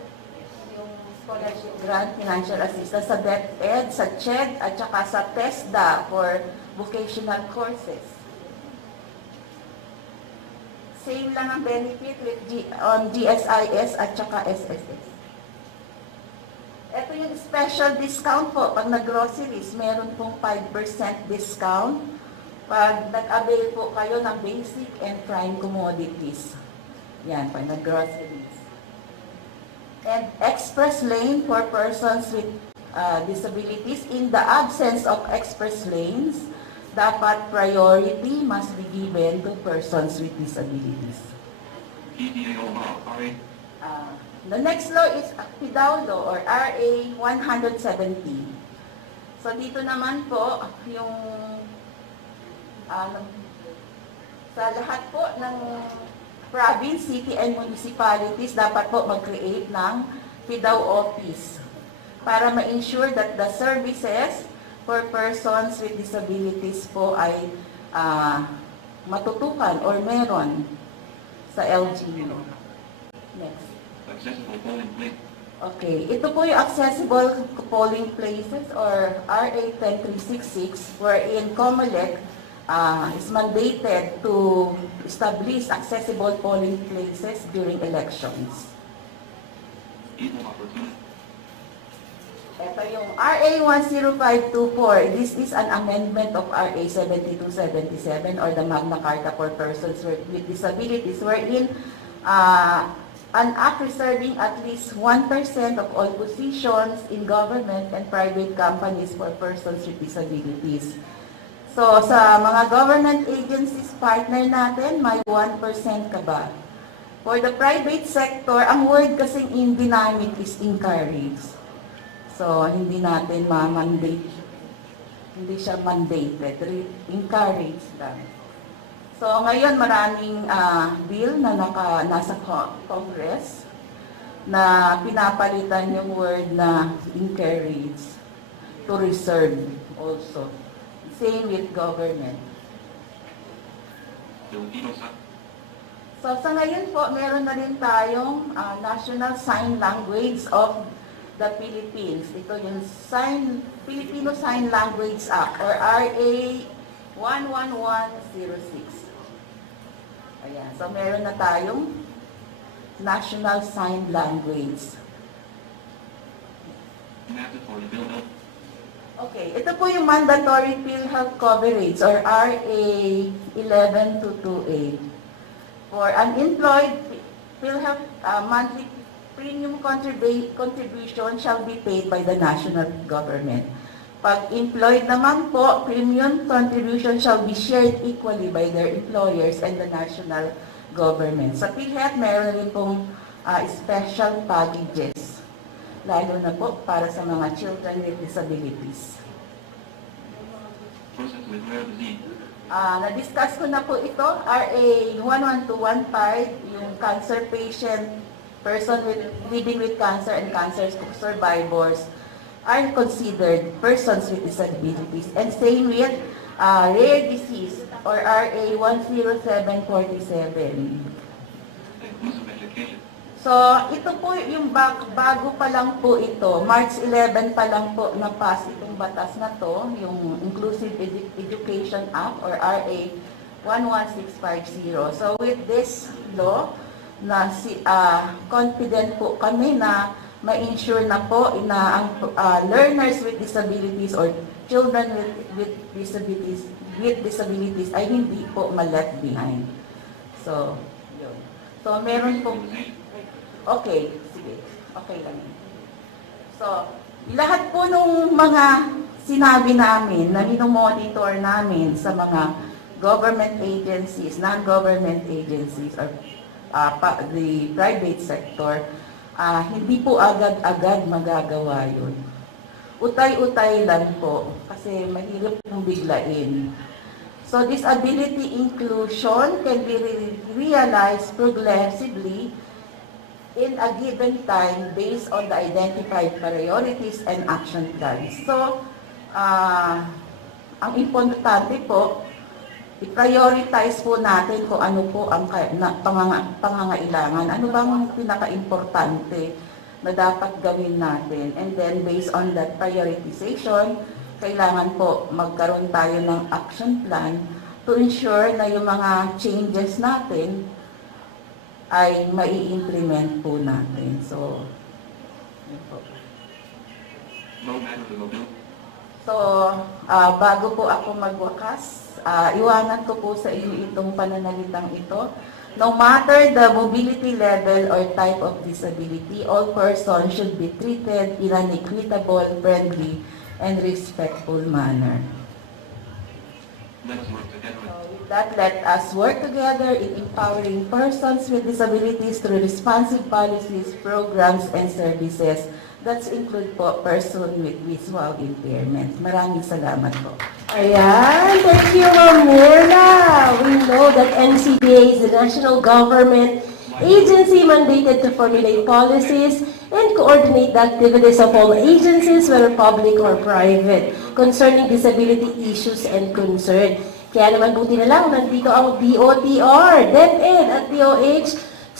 Yung scholarship grant, financial assistance sa DepEd, sa CHED, at saka sa TESDA for vocational courses. Same lang ang benefit with on GSIS at saka SSS. Ito yung special discount po. Pag nag-groceries, meron pong 5% discount pag nag-avail po kayo ng basic and prime commodities. Yan, pag nag-groceries. And express lane for persons with disabilities. In the absence of express lanes, dapat priority must be given to persons with disabilities. The next law is PDAW law or RA 170. So dito naman po yung sa lahat po ng province, city, and municipalities dapat po mag-create ng PDAW office para ma-ensure that the services for persons with disabilities po ay matutukan or meron sa LGU. Next. Accessible polling place. Okay, ito po yung accessible polling places or RA 10366 wherein COMELEC is mandated to establish accessible polling places during elections. Equal opportunity. Ito yung RA 10524. This is an amendment of RA 7277 or the Magna Carta for Persons with Disabilities wherein an act reserving at least 1% of all positions in government and private companies for persons with disabilities. So sa mga government agencies partner natin, may 1% ka ba? For the private sector, ang word kasing in dynamic is encouraged. So, hindi natin ma-mandate. Hindi siya mandated. Encouraged lang. So, ngayon maraming bill na nasa Congress na pinapalitan yung word na encourage to reserve also. Same with government. So, sa ngayon po, meron na rin tayong National Sign Language of the Philippines. Ito yung Filipino Sign Language Act or RA 11106. Ayan. So, meron na tayong National Sign Language. Okay. Ito po yung Mandatory PhilHealth Coverage or RA 11228. For unemployed, PhilHealth monthly premium contribution shall be paid by the national government. Pag employed naman po, premium contribution shall be shared equally by their employers and the national government. Sa PhilHealth, meron rin pong special packages, lalo na po para sa mga children with disabilities. Na-discuss ko na po ito, RA 11215, yung cancer patient, person living with cancer and cancer survivors are considered persons with disabilities. And same with rare disease or RA 10747. So, ito po yung bago pa lang po ito. March 11 pa lang po na-pass itong batas na to, yung Inclusive Education Act or RA 11650. So, with this law, confident po kami na ma-ensure na po na ang learners with disabilities or children with disabilities ay hindi po ma-left behind. So, yun. So, meron po. Okay, sige. Okay lang yun. So, lahat po nung mga sinabi namin na minomonitor namin sa mga government agencies, non-government agencies, or the private sector, hindi po agad-agad magagawa yun. Utay-utay lang po kasi mahirap pong biglain. So, disability inclusion can be realized progressively in a given time based on the identified priorities and action plans. So, ang importante po, i-prioritize po natin kung ano po ang pangangailangan. Ano bang pinaka-importante na dapat gawin natin. And then, based on that prioritization, kailangan po magkaroon tayo ng action plan to ensure na yung mga changes natin ay mai-implement po natin. So, yun po. So, bago po ako magwakas, iwanan ko po sa inyo itong pananalitang ito. No matter the mobility level or type of disability, all persons should be treated in an equitable, friendly, and respectful manner. With that, let us work together in empowering persons with disabilities through responsive policies, programs, and services that include po person with visual impairment. Maraming salamat po. Ayan, thank you, Ma'am Mirna. We know that NCDA is the national government agency mandated to formulate policies and coordinate the activities of all agencies, whether public or private, concerning disability issues and concern. Kaya naman buti na lang, nandito ang DOTR, DepEd at DOH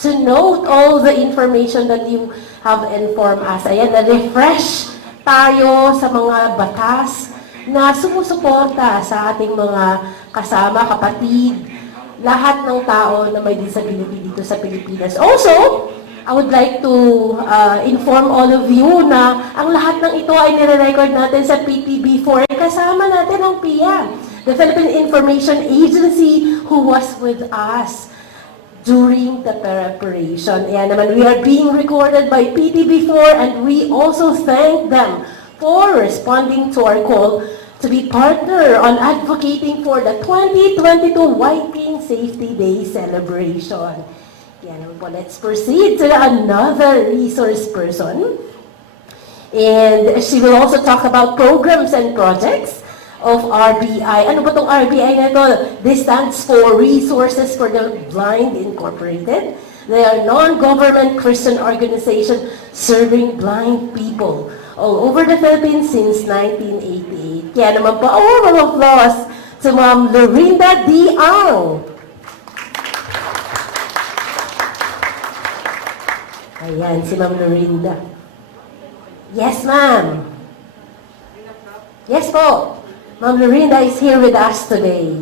to note all the information that you have informed us. Ayan, na-refresh tayo sa mga batas na sumusuporta sa ating mga kasama, kapatid, lahat ng tao na may disability dito sa Pilipinas. Also, I would like to inform all of you na ang lahat ng ito ay nire-record natin sa PTV4. Kasama natin ang PIA, the Philippine Information Agency, who was with us during the preparation. Ayan naman, we are being recorded by PTV4 and we also thank them for responding to our call to be partner on advocating for the 2022 White Cane Safety Day celebration. Yan po, let's proceed to another resource person. And she will also talk about programs and projects of RBI. Ano ba itong RBI na ito? This stands for Resources for the Blind Incorporated. They are non-government Christian organization serving blind people all over the Philippines since 1988. Kaya naman po, a warm of applause to Ma'am Lorinda D. Ang. Ayan, si Ma'am Lorinda. Yes, ma'am. Yes po. Ma'am Lorinda is here with us today.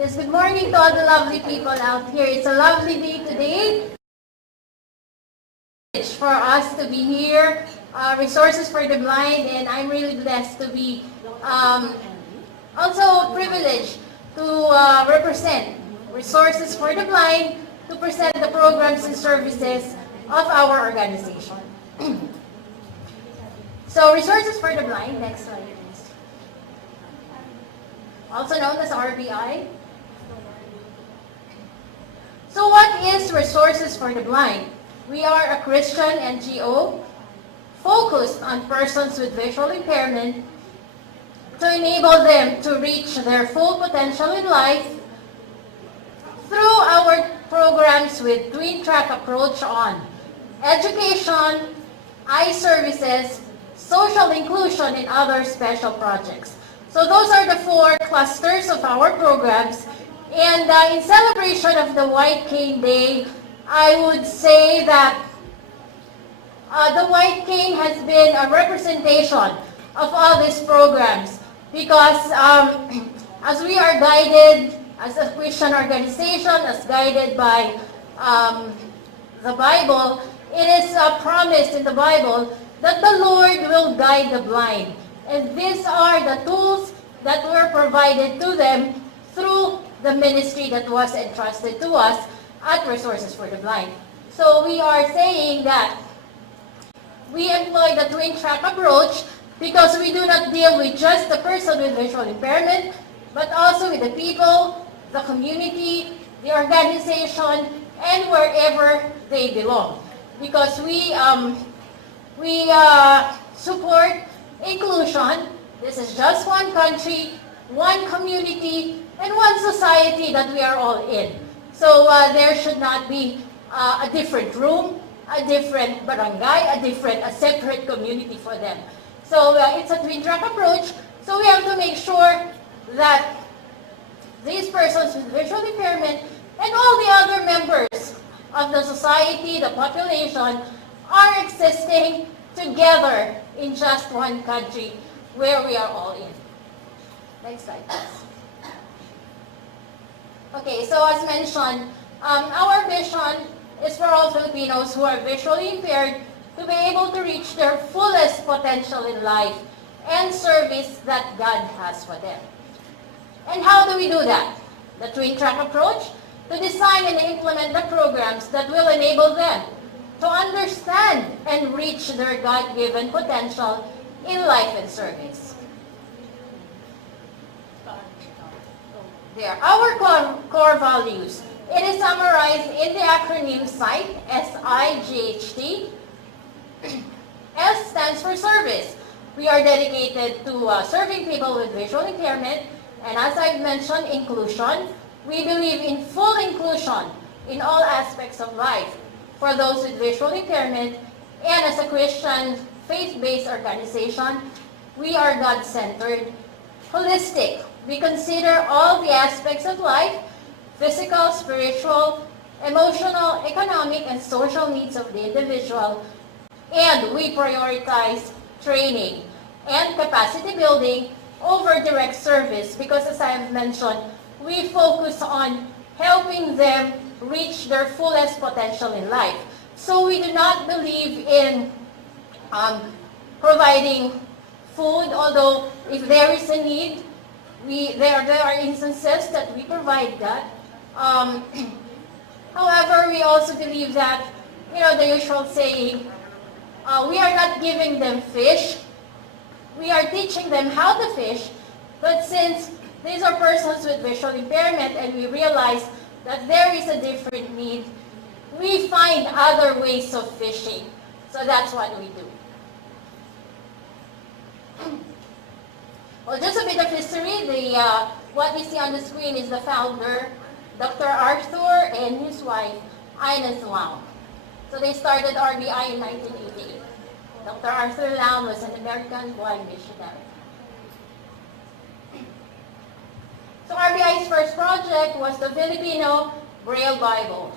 Yes, good morning to all the lovely people out here. It's a lovely day today for us to be here. Resources for the Blind, and I'm really blessed to be also privileged to represent Resources for the Blind, to present the programs and services of our organization. So, Resources for the Blind, next slide please. Also known as RBI. So what is Resources for the Blind? We are a Christian NGO focused on persons with visual impairment to enable them to reach their full potential in life through our programs with twin-track approach on education, eye services, social inclusion, and other special projects. So those are the 4 clusters of our programs. And in celebration of the White Cane Day, I would say that the White Cane has been a representation of all these programs because as we are guided as a Christian organization, as guided by the Bible, it is promised in the Bible that the Lord will guide the blind. And these are the tools that were provided to them through the ministry that was entrusted to us at Resources for the Blind. So we are saying that we employ the twin-track approach because we do not deal with just the person with visual impairment, but also with the people, the community, the organization, and wherever they belong. Because we support inclusion. This is just one country, one community, and one society that we are all in. So there should not be a different room, a different barangay, a separate community for them. So it's a twin-track approach. So we have to make sure that these persons with visual impairment and all the other members of the society, the population, are existing together in just one country where we are all in. Next slide, please. Okay, so as mentioned, our mission is for all Filipinos who are visually impaired to be able to reach their fullest potential in life and service that God has for them. And how do we do that? The twin-track approach, to design and implement the programs that will enable them to understand and reach their God-given potential in life and service. There, our core values. It is summarized in the acronym SIGHT, S-I-G-H-T. S stands for service. We are dedicated to serving people with visual impairment, and as I've mentioned, inclusion. We believe in full inclusion in all aspects of life for those with visual impairment, and as a Christian faith-based organization, we are God-centered, holistic. We consider all the aspects of life, physical, spiritual, emotional, economic, and social needs of the individual, and we prioritize training and capacity building over direct service because, as I have mentioned, we focus on helping them reach their fullest potential in life. So we do not believe in providing food, although if there is a need, there are instances that we provide that. However, we also believe that, the usual saying, we are not giving them fish. We are teaching them how to fish, but since these are persons with visual impairment and we realize that there is a different need, we find other ways of fishing. So that's what we do. Well, just a bit of history. What you see on the screen is the founder, Dr. Arthur, and his wife, Ines Lam. So they started RBI in 1988. Dr. Arthur Lam was an American blind missionary. So RBI's first project was the Filipino Braille Bible.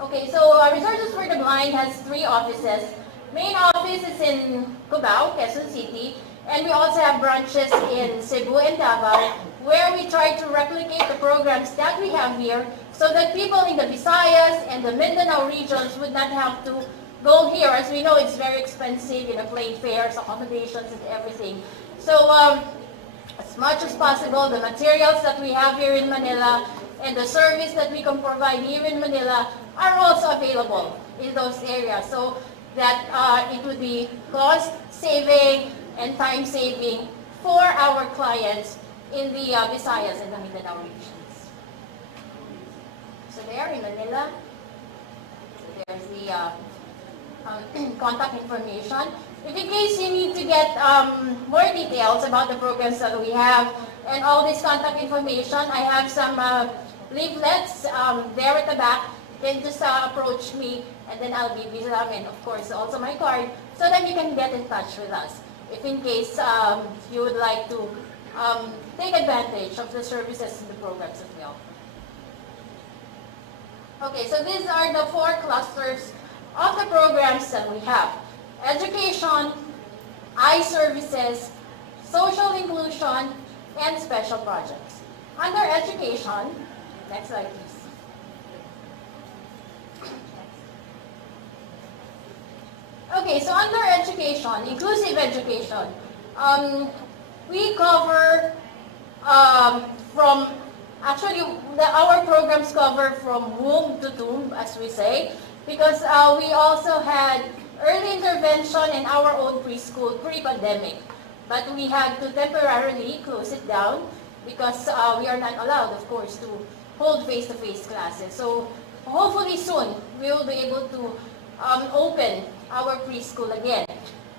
Okay, so Resources for the Blind has 3 offices. Main office is in Cubao, Quezon City, And we also have branches in Cebu and Davao where we try to replicate the programs that we have here so that people in the Visayas and the Mindanao regions would not have to go here. As we know, it's very expensive, plane fares, accommodations, and everything. So as much as possible, the materials that we have here in Manila and the service that we can provide here in Manila are also available in those areas, so that it would be cost-saving and time-saving for our clients in the Visayas and the Mindanao regions. So there in Manila, there's the contact information. If in case you need to get more details about the programs that we have and all this contact information, I have some leaflets there at the back. You can just approach me, and then I'll give you them, and of course also my card, so that you can get in touch with us if in case you would like to take advantage of the services and the programs as well. Okay, so these are the 4 clusters of the programs that we have: education, I-services, social inclusion, and special projects. Under education, next slide please. Okay, so under education, inclusive education, we cover our programs cover from womb to tomb, as we say, because we also had early intervention in our own preschool pre-pandemic. But we had to temporarily close it down because we are not allowed, of course, to hold face-to-face classes. So hopefully soon we will be able to open our preschool again.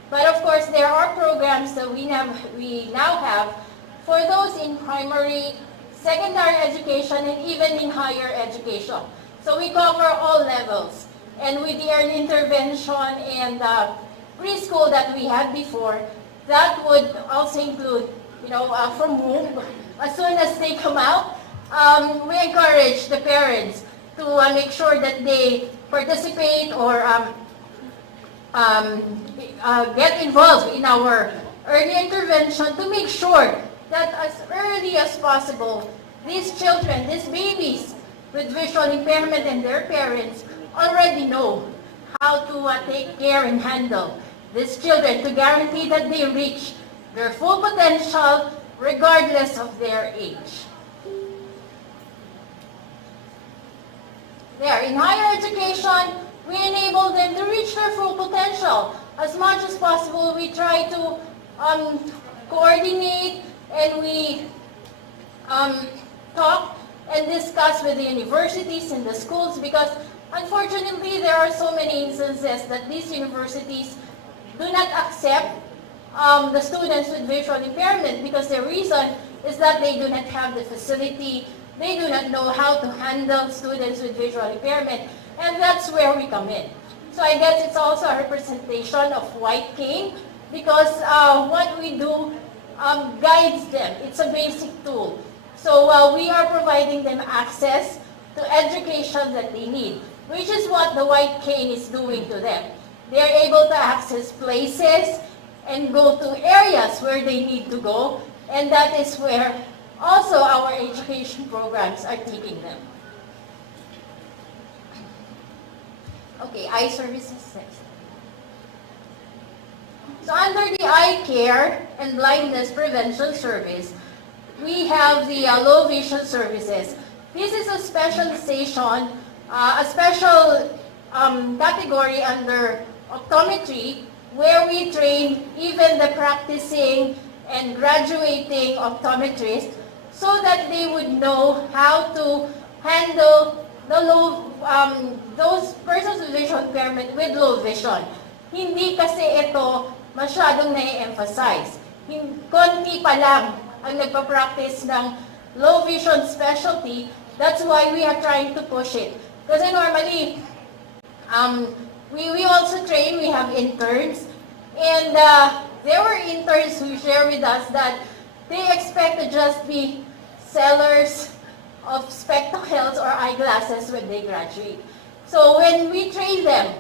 But of course, there are programs that we now have for those in primary, secondary education, and even in higher education. So we cover all levels. And with the early intervention and preschool that we had before, that would also include, from womb, as soon as they come out, we encourage the parents to make sure that they participate or get involved in our early intervention to make sure that as early as possible, these children, these babies with visual impairment and their parents already know how to take care and handle these children to guarantee that they reach their full potential regardless of their age. There, in higher education, we enable them to reach their full potential. As much as possible, we try to coordinate and we talk and discuss with the universities and the schools, because unfortunately there are so many instances that these universities do not accept the students with visual impairment because the reason is that they do not have the facility, they do not know how to handle students with visual impairment, and that's where we come in. So I guess it's also a representation of White Cane because what we do guides them. It's a basic tool. So we are providing them access to education that they need, which is what the White Cane is doing to them. They're able to access places and go to areas where they need to go, and that is where also our education programs are taking them. Okay, eye services next. So under the eye care and blindness prevention service, we have the low vision services. This is a specialization, a special category under optometry where we train even the practicing and graduating optometrists so that they would know how to handle the those persons with visual impairment with low vision. Hindi kasi ito masyadong na-emphasize. Konti pa lang ang nagpa-practice ng low vision specialty. That's why we are trying to push it. Kasi normally, we also train, we have interns, and there were interns who share with us that they expect to just be sellers of spectacles or eyeglasses when they graduate. So when we train them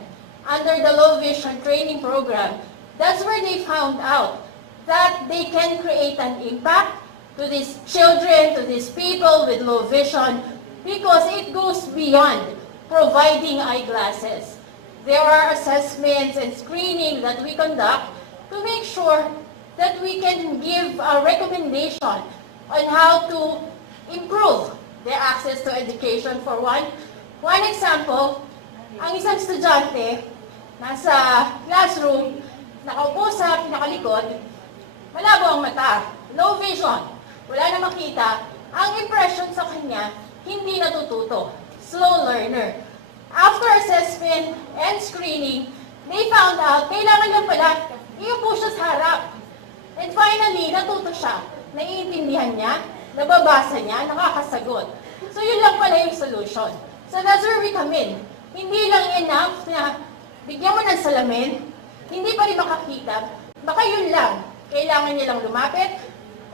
under the low vision training program, that's where they found out that they can create an impact to these children, to these people with low vision, because it goes beyond providing eyeglasses. There are assessments and screening that we conduct to make sure that we can give a recommendation on how to improve their access to education. For one example, ang isang estudyante nasa classroom, nakaupo sa pinakalikod, malabo ang mata, low vision, wala na makita, ang impression sa kanya, hindi natututo, slow learner. After assessment and screening, they found out, kailangan lang pala, iupo siya sa harap. And finally, natuto siya, naiintindihan niya, nababasa niya, nakakasagot. So yun lang pala yung solution. So that's where we come in. Hindi lang enough na bigyan mo ng salamin, hindi pa rin makakita, baka yun lang, kailangan niya lang lumapit,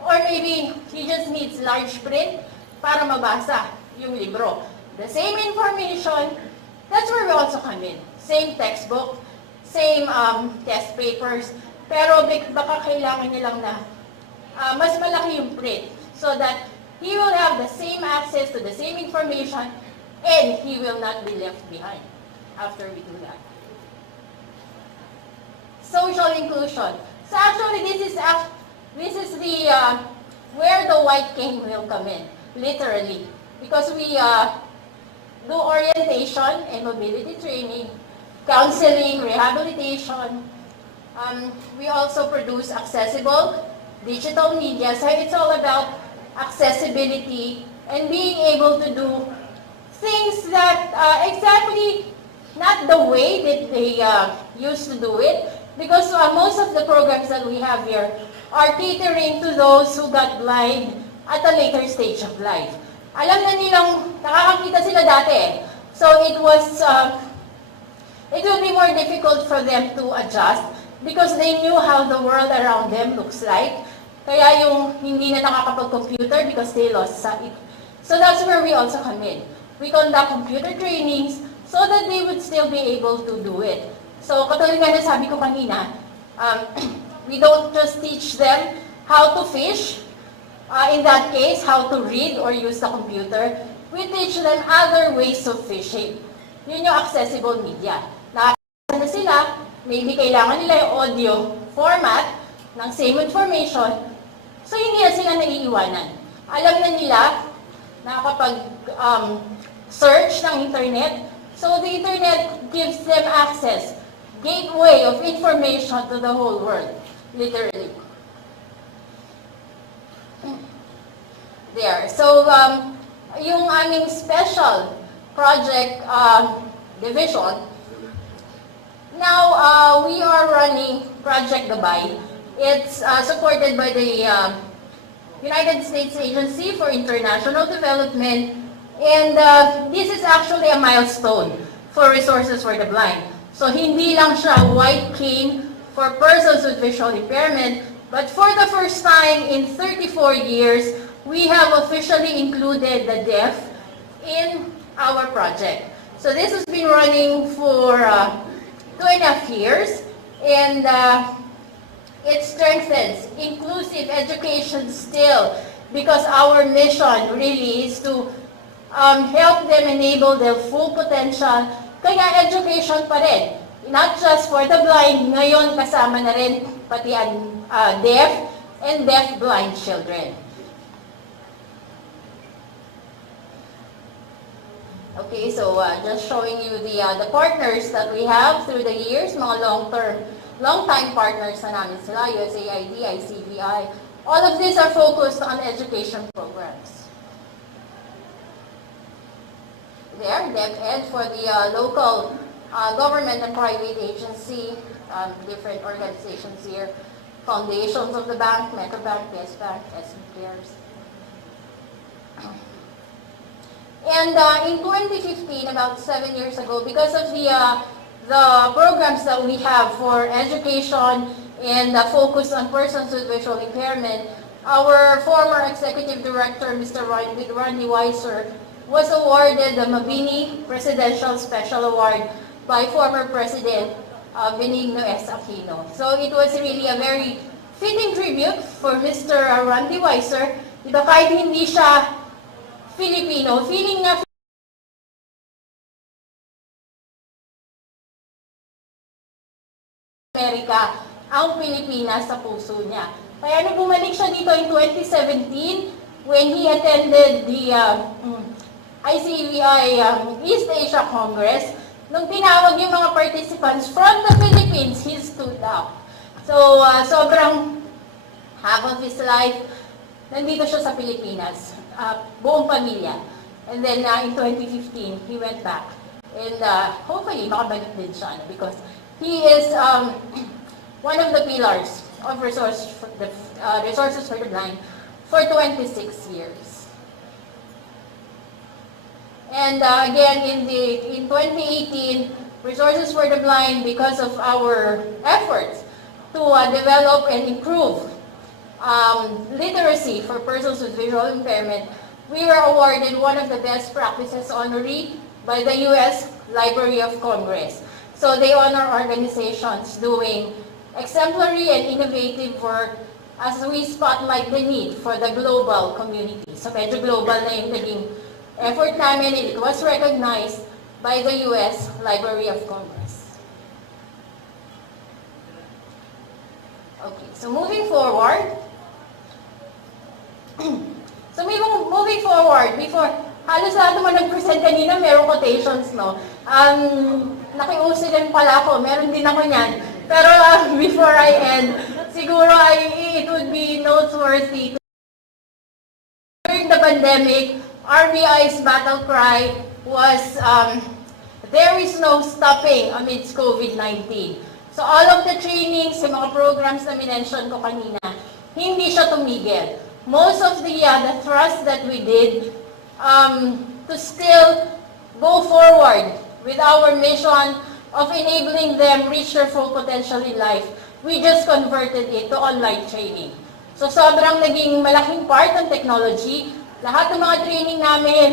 or maybe he just needs large print para mabasa yung libro. The same information, that's where we also come in. Same textbook, same test papers, pero baka kailangan niya lang na mas malaki yung print so that he will have the same access to the same information and he will not be left behind after we do that. Social inclusion. So actually, this is the where the white cane will come in, literally, because we do orientation and mobility training, counseling, rehabilitation. We also produce accessible digital media. So it's all about accessibility and being able to do things that exactly not the way that they used to do it, because most of the programs that we have here are catering to those who got blind at a later stage of life. Alam na nilang nakakakita sila dati. So it will be more difficult for them to adjust because they knew how the world around them looks like. Kaya yung hindi na nakakapag-computer because they lost sight. So that's where we also come in. We conduct computer trainings so that they would still be able to do it. So katulad nga na sabi ko kanina, we don't just teach them how to fish, in that case, how to read or use the computer. We teach them other ways of fishing. Yun yung accessible media. Nakakita na sila, maybe kailangan nila yung audio format ng same information, so hindi na sila naiiwanan. Alam na nila na kapag search ng internet, so the internet gives them access, gateway of information to the whole world, literally. There. So, yung aming special project division, now we are running Project Gabay. It's supported by the United States Agency for International Development, and this is actually a milestone for Resources for the Blind. So, hindi lang siya white cane for persons with visual impairment, but for the first time in 34 years, we have officially included the deaf in our project. So this has been running for 2.5 years, and it strengthens inclusive education still, because our mission really is to help them enable their full potential. Kaya education pa rin, not just for the blind, ngayon kasama na rin pati ang deaf and deaf-blind children. Okay, so just showing you the partners that we have through the years, mga long-time partners na namin sila, USAID, ICBI. All of these are focused on education programs. There, DepEd for the local government and private agency, different organizations here, foundations of the bank, Metrobank, Yes Bank, SM Cares. And in 2015, about 7 years ago, because of the programs that we have for education and focus on persons with visual impairment, our former executive director, Mr. Randy Weiser, was awarded the Mabini Presidential Special Award by former President Benigno S. Aquino. So it was really a very fitting tribute for Mr. Randy Weiser. Diba kahit hindi siya Filipino, feeling na Amerika ang Pilipinas sa puso niya. Kaya nung bumalik siya dito in 2017, when he attended the ICVI East Asia Congress, nung tinawag yung mga participants from the Philippines, he stood up. So, sobrang half of his life, nandito siya sa Pilipinas, buong pamilya. And then in 2015, he went back. And hopefully, makabalik din siya because he is one of the pillars of resources for the blind for 26 years. And again, in 2018, Resources for the Blind, because of our efforts to develop and improve literacy for persons with visual impairment, we were awarded one of the best practices honoree by the U.S. Library of Congress. So they honor organizations doing exemplary and innovative work as we spotlight the need for the global community. So medyo global na yung naging effort namin, and it was recognized by the U.S. Library of Congress. Okay, so moving forward, before, halos lahat naman nag-present kanina, merong quotations, no? Nakiuso din pala ako, meron din ako niyan. Pero before I end, siguro it would be noteworthy. During the pandemic, RBI's battle cry was, there is no stopping amidst COVID-19. So all of the trainings, yung mga programs na minention ko kanina, hindi siya tumigil. Most of the thrust that we did to still go forward with our mission of enabling them reach their full potential in life, we just converted it to online training. So sobrang naging malaking part ng technology. Lahat ng mga training namin,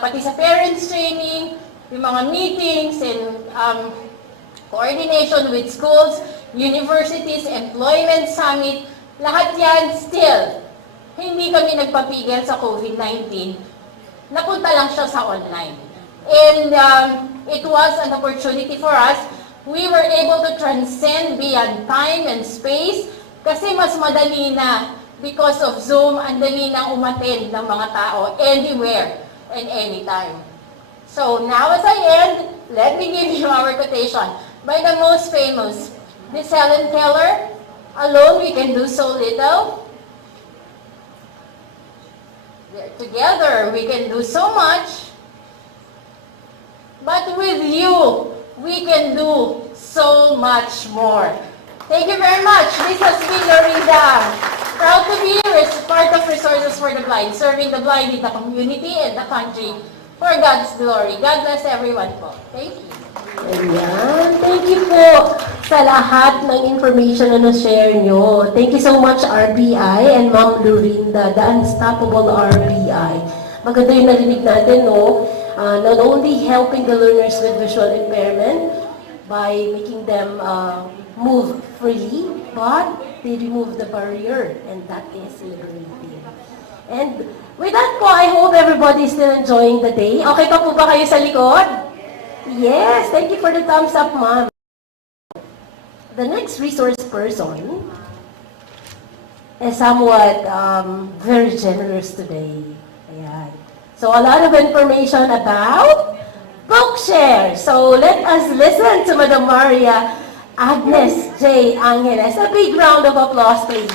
pati sa parents training, yung mga meetings and coordination with schools, universities, employment summit, lahat yan still, hindi kami nagpapigil sa COVID-19. Napunta lang siya sa online. And it was an opportunity for us. We were able to transcend beyond time and space kasi mas madali na because of Zoom, ang dali nang umattend ng mga tao anywhere and anytime. So now as I end, let me give you our quotation by the most famous, Miss Helen Keller, "Alone we can do so little. Together we can do so much. But with you, we can do so much more." Thank you very much. This has been Lorida. Proud to be part of Resources for the Blind, serving the blind in the community and the country for God's glory. God bless everyone po. Thank you. Ayan. Thank you po sa lahat ng information na na-share nyo. Thank you so much, RBI and Ma'am Lorinda, the Unstoppable RBI. Maganda yung narinig natin, no? Not only helping the learners with visual impairment by making them move freely, but they remove the barrier, and that is liberating. And with that po, I hope everybody is still enjoying the day. Okay pa po ba kayo sa likod? Yes, thank you for the thumbs up, Ma'am. The next resource person is somewhat very generous today. Ayan. So a lot of information about Bookshare. So let us listen to Madam Maria Agnes J. Angeles. A big round of applause, please.